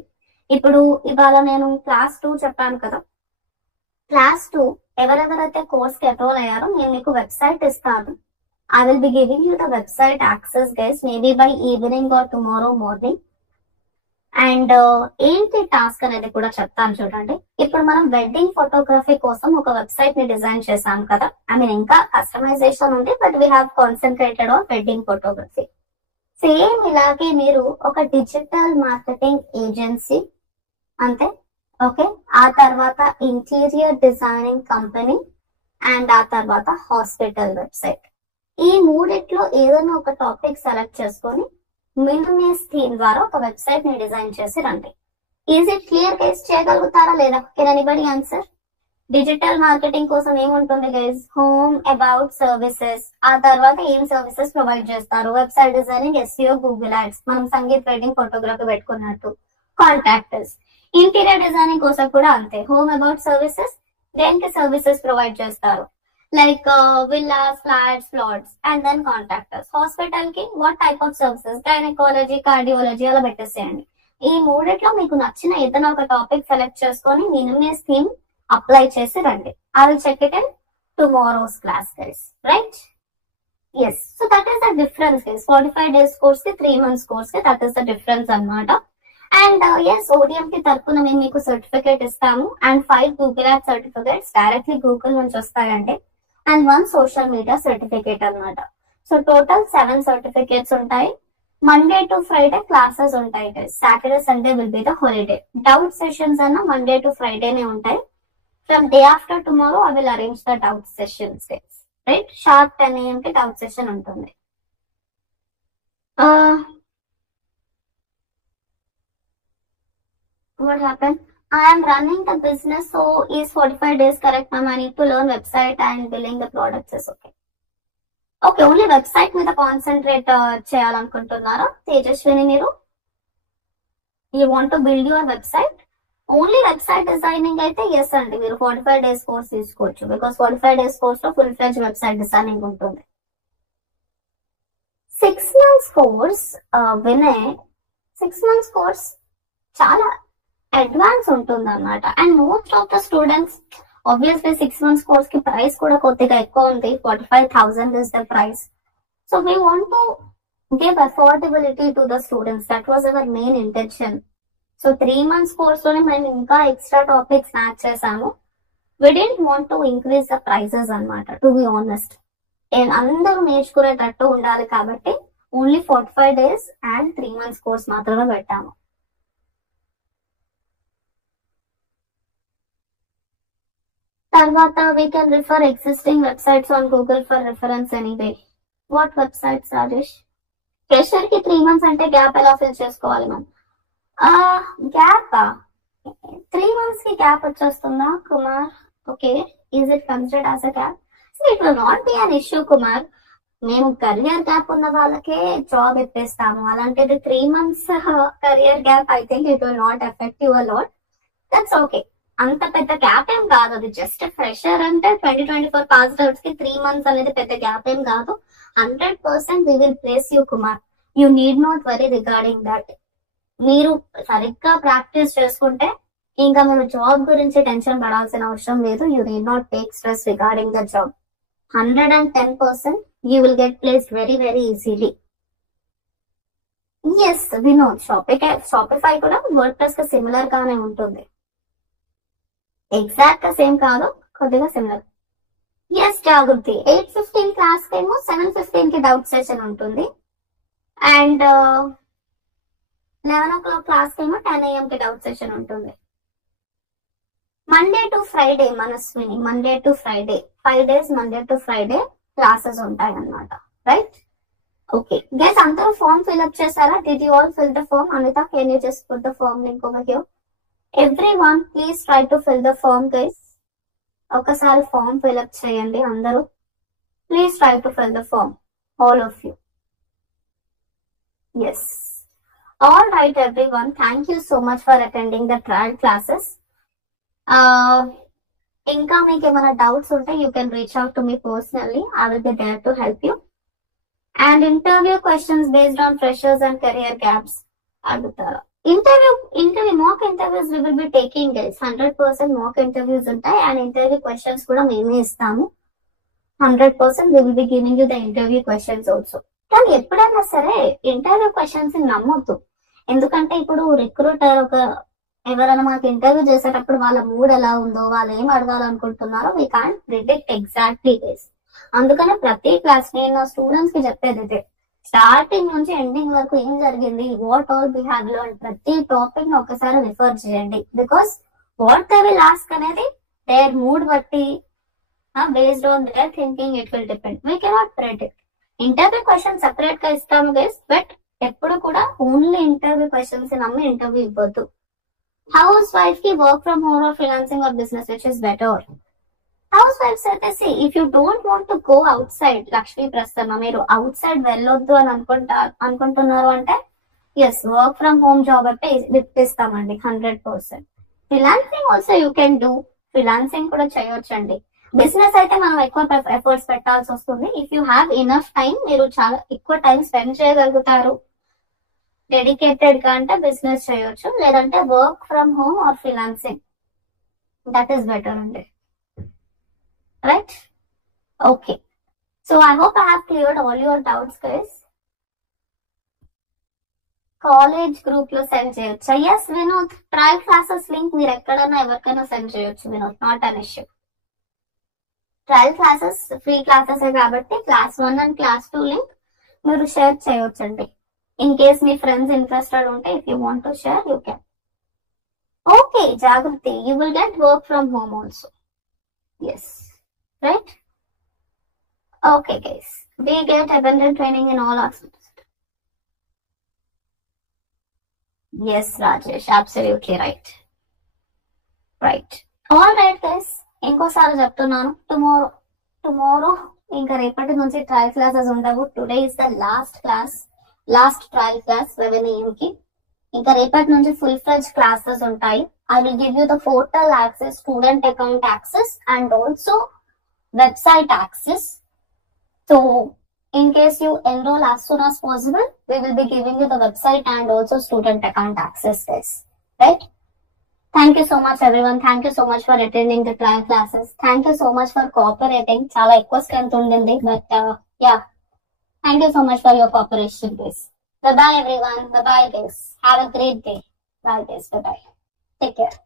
ఇప్పుడు ఇవాళ నేను క్లాస్ 2 చెప్పాను కదా, క్లాస్ 2 ఎవరెవరైతే కోర్స్ కి ఎన్రోల్ అయ్యారో నేను మీకు వెబ్సైట్ ఇస్తాను. I will be giving you the website access, guys, maybe by evening or tomorrow morning. And ఏంటి టాస్క్ అనేది కూడా చెప్తాను చూడండి. ఇప్పుడు మనం వెడ్డింగ్ ఫోటోగ్రఫీ కోసం ఒక వెబ్సైట్ ని డిజైన్ చేసాం కదా. ఐ మీన్ ఇంకా కస్టమైజేషన్ ఉంది, but we have concentrated on wedding photography. Same ఇలాగే మీరు ఒక డిజిటల్ మార్కెటింగ్ ఏజెన్సీ అంతే, ఓకే, ఆ తర్వాత ఇంటీరియర్ డిజైనింగ్ కంపెనీ అండ్ ఆ తర్వాత హాస్పిటల్ వెబ్సైట్. ఈ మూడిట్లో ఏదైనా ఒక టాపిక్ సెలెక్ట్ చేసుకొని మినిమేస్ థీమ్ ద్వారా ఒక వెబ్సైట్ ని డిజైన్ చేసి రండి. Is it clear guys? చేయగలుగుతారా లేదా? Can anybody answer? Digital marketing కోసం ఏముంటుంది గైస్? హోమ్, అబౌట్, సర్వీసెస్, ఆ తర్వాత ఏం సర్వీసెస్ ప్రొవైడ్ చేస్తారు, website designing, SEO, Google ads, మనం సంగీత్, వెడ్డింగ్ ఫోటోగ్రఫీ పెట్టుకున్నట్టు, కాంటాక్టర్స్. ఇంటీరియర్ డిజైనింగ్ కోసం కూడా అంతే, హోమ్, అబౌట్, సర్వీసెస్, దేనికి సర్వీసెస్ ప్రొవైడ్ చేస్తారు, like villas, flats, plots, and then contractors. Hospital ki what type of services, gynecology, cardiology అలా పెట్టేసేయండి. ఈ మూడిట్లో మీకు నచ్చిన ఏదైనా ఒక టాపిక్ సెలెక్ట్ చేసుకొని మినిమేస్ థీమ్ అప్లై చేసి రండి. I will check it in tomorrow's class, guys, right? Yes, so that is the difference, guys. 45 days course ki 3 months course ki that is the difference అన్నమాట. అండ్ ఎస్, ODM కి తరపున మేము మీకు certificate ఇస్తాము and 5 Google app certificates directly Google నుంచి వస్తాయండి and 1 social media certificate అన్నమాట. So total 7 certificates ఉంటాయి. మండే టు ఫ్రైడే క్లాసెస్ ఉంటాయి, Saturday Sunday will be the holiday. Doubt sessions అన్న మండే టు ఫ్రైడేనే ఉంటాయి. From day after tomorrow I will arrange the doubt sessions, right? Sharp 10 AM కి doubt session ఉంటుంది. What happened? I am running the business, so is 45 days correct, ma'am? I need to learn website and billing the products is okay. Okay, only website మీద concentrate చేయాలనుకుంటున్నారా తేజస్విని మీరు? You want to build your website? Only website designing అయితే yes అండి, మీరు 45 days course తీసుకోవచ్చు. Because 45 days course లో full fledged website designing ఉంటుంది. 6 months course Vinay, 6 months course చాలా అడ్వాన్స్ ఉంటుంది అన్నమాట. And most of the students obviously 6 months course కి ప్రైస్ కూడా కొద్దిగా ఎక్కువ ఉంది. 45,000 is the price. So we want to give affordability to the students. That was our main intention. So 3 months course లోనే మేము ఇంకా ఎక్స్ట్రా టాపిక్స్ యాడ్ చేసాము. We didn't want to increase the prices అన్నమాట, to be honest. అందరూ నేర్చుకునేటట్టు ఉండాలి కాబట్టి only 45 days and 3 months course మాత్రమే పెట్టాము. తర్వాత we can refer existing websites on Google for reference anyway. What websites, Rajesh? Fresher కి 3 months అంటే గ్యాప్ ఎలా ఫిల్ చేసుకోవాలి మనం? గ్యాప్ 3 months కి గ్యాప్ వచ్చేస్తుందా Kumar? Okay, is it considered as a gap? So it will not be an issue Kumar. మేము career gap ఉన్న వాళ్ళకే జాబ్ ఇప్పిస్తాము. అలాంటిది 3 months career gap, I think it will not effect you a lot. That's okay. అంత పెద్ద gap ఏం కాదు, అది just fresher అంటే 2024 పాస్డ్ అవుట్స్ కి 3 months అనేది పెద్ద గ్యాప్ ఏం కాదు. 100% we will place you, Kumar. You need not worry regarding that. మీరు సరిగ్గా ప్రాక్టీస్ చేసుకుంటే ఇంకా మీరు జాబ్ గురించి టెన్షన్ పడాల్సిన అవసరం లేదు. You need not take stress regarding the job. 110% you will get placed very very easily. Yes, we know Shopify కూడా వర్డ్ప్రెస్ కి సిమిలర్ గానే ఉంటుంది. ఎగ్జాక్ట్ గా సేమ్ కాదు, కొద్దిగా సిమిలర్. ఎస్ జాగృతి, 8:15 క్లాస్ ఏమో 7:15 కి డౌట్ సెషన్ ఉంటుంది అండ్ 11 o'clock క్లాస్ ఏమో 10 AM కి డౌట్ సెషన్ ఉంటుంది. Monday to Friday Manaswini, Monday to Friday 5 days Monday to Friday classes ఉంటాయి అన్నమాట, రైట్? ఓకే గైస్, అందరూ ఫామ్ ఫిల్అప్ చేశారా? Did you all fill the form? Anitha, can you just put the form link over here? Everyone please try to fill the form, guys. ఒకసారి form fill up చేయండి అందరూ. Please try to fill the form, all of you. Yes, all right everyone, thank you so much for attending the trial classes. ఇంకా మీకు ఏమైనా doubts ఉంటే you can reach out to me personally. I will be there to help you. And interview questions based on freshers and career gaps అడుగుతారు. Interview mock interviews we will be taking guys. 100% mock interviews ఉంటాయి and interview questions కూడా మేమే ఇస్తాము. 100% we will be giving you the interview questions also. కానీ ఎప్పుడైనా సరే interview questions నమ్మొద్దు. ఎందుకంటే ఇప్పుడు రిక్రూటర్ ఎవరైనా మనకి ఇంటర్వ్యూ చేసేటప్పుడు వాళ్ళ మూడ్ ఎలా ఉందో, వాళ్ళు ఏం అడగాలనుకుంటున్నారో we can't predict exactly this. అందుకనే ప్రతి క్లాస్ నేను స్టూడెంట్స్ కి చెప్పేది ఇదే, స్టార్టింగ్ నుంచి ఎండింగ్ వరకు ఏం జరిగింది, what all we have learn, ప్రతి టాపిక్ ని ఒకసారి రిఫర్ చేయండి. Because what they will ask అనేది దేర్ మూడ్ బట్టి, based on their thinking it will depend. We cannot predict. Interview question separate గా ఇస్తాము గైస్, బట్ ఎప్పుడు కూడా ఓన్లీ ఇంటర్వ్యూ క్వశ్చన్స్ నమ్మి ఇంటర్వ్యూ ఇవ్వద్దు. హౌస్ వైఫ్ కి work from home or freelancing or business which is better? హౌస్ వైఫ్స్ అయితే if you don't want to go outside, Lakshmi Prasanna మీరు అవుట్ సైడ్ వెళ్ళొద్దు అని అనుకుంటున్నారు అంటే yes, work from home job అంటే ఇప్పిస్తామండి 100%. Freelancing also you can do, freelancing కూడా చేయొచ్చండి. బిజినెస్ అయితే మనం ఎక్కువ ఎఫర్ట్స్ పెట్టాల్సి వస్తుంది. If you have enough time, మీరు చాలా ఎక్కువ టైం స్పెండ్ చేయగలుగుతారు డెడికేటెడ్ గా అంటే బిజినెస్ చేయొచ్చు, లేదంటే work from home or freelancing, that is better అండి. Right, okay. So I hope I have cleared all your doubts guys. College group లో సెండ్ చేయొచ్చా? Yes Vinod, trial classes link మీరు ఎక్కడైనా ఎవరికైనా సెండ్ చేయొచ్చు Vinod, not an issue. Trial classes free classes కాబట్టి class 1 and class 2 link మీరు share చేయొచ్చండి. In case మీ ఫ్రెండ్స్ ఇంట్రెస్టెడ్ ఉంటే, if you want to share you can. Okay Jagruti, you will get work from home also. Yes, right, okay guys, we get abundant training in all aspects. Yes Rajesh, absolutely right. Right, all right guys, ఇంకోసారి చెప్తున్నాను, tomorrow ఇంకా రేపటి నుంచి trial classes ఉండవు. Today is the last trial class 11 AM కి. ఇంకా రేపటి నుంచి ఫుల్ ఫ్లెడ్జ్ క్లాసెస్ ఉంటాయి. I will give you the portal access, student account access and also website access. So in case you enroll as soon as possible, we will be giving you the website and also student account access guys. Right, thank you so much everyone, thank you so much for attending the trial classes, thank you so much for cooperating. Chala ekku strength undindi, but yeah, thank you so much for your cooperation guys. Bye bye everyone, bye bye guys, have a great day. Bye guys, bye bye, take care.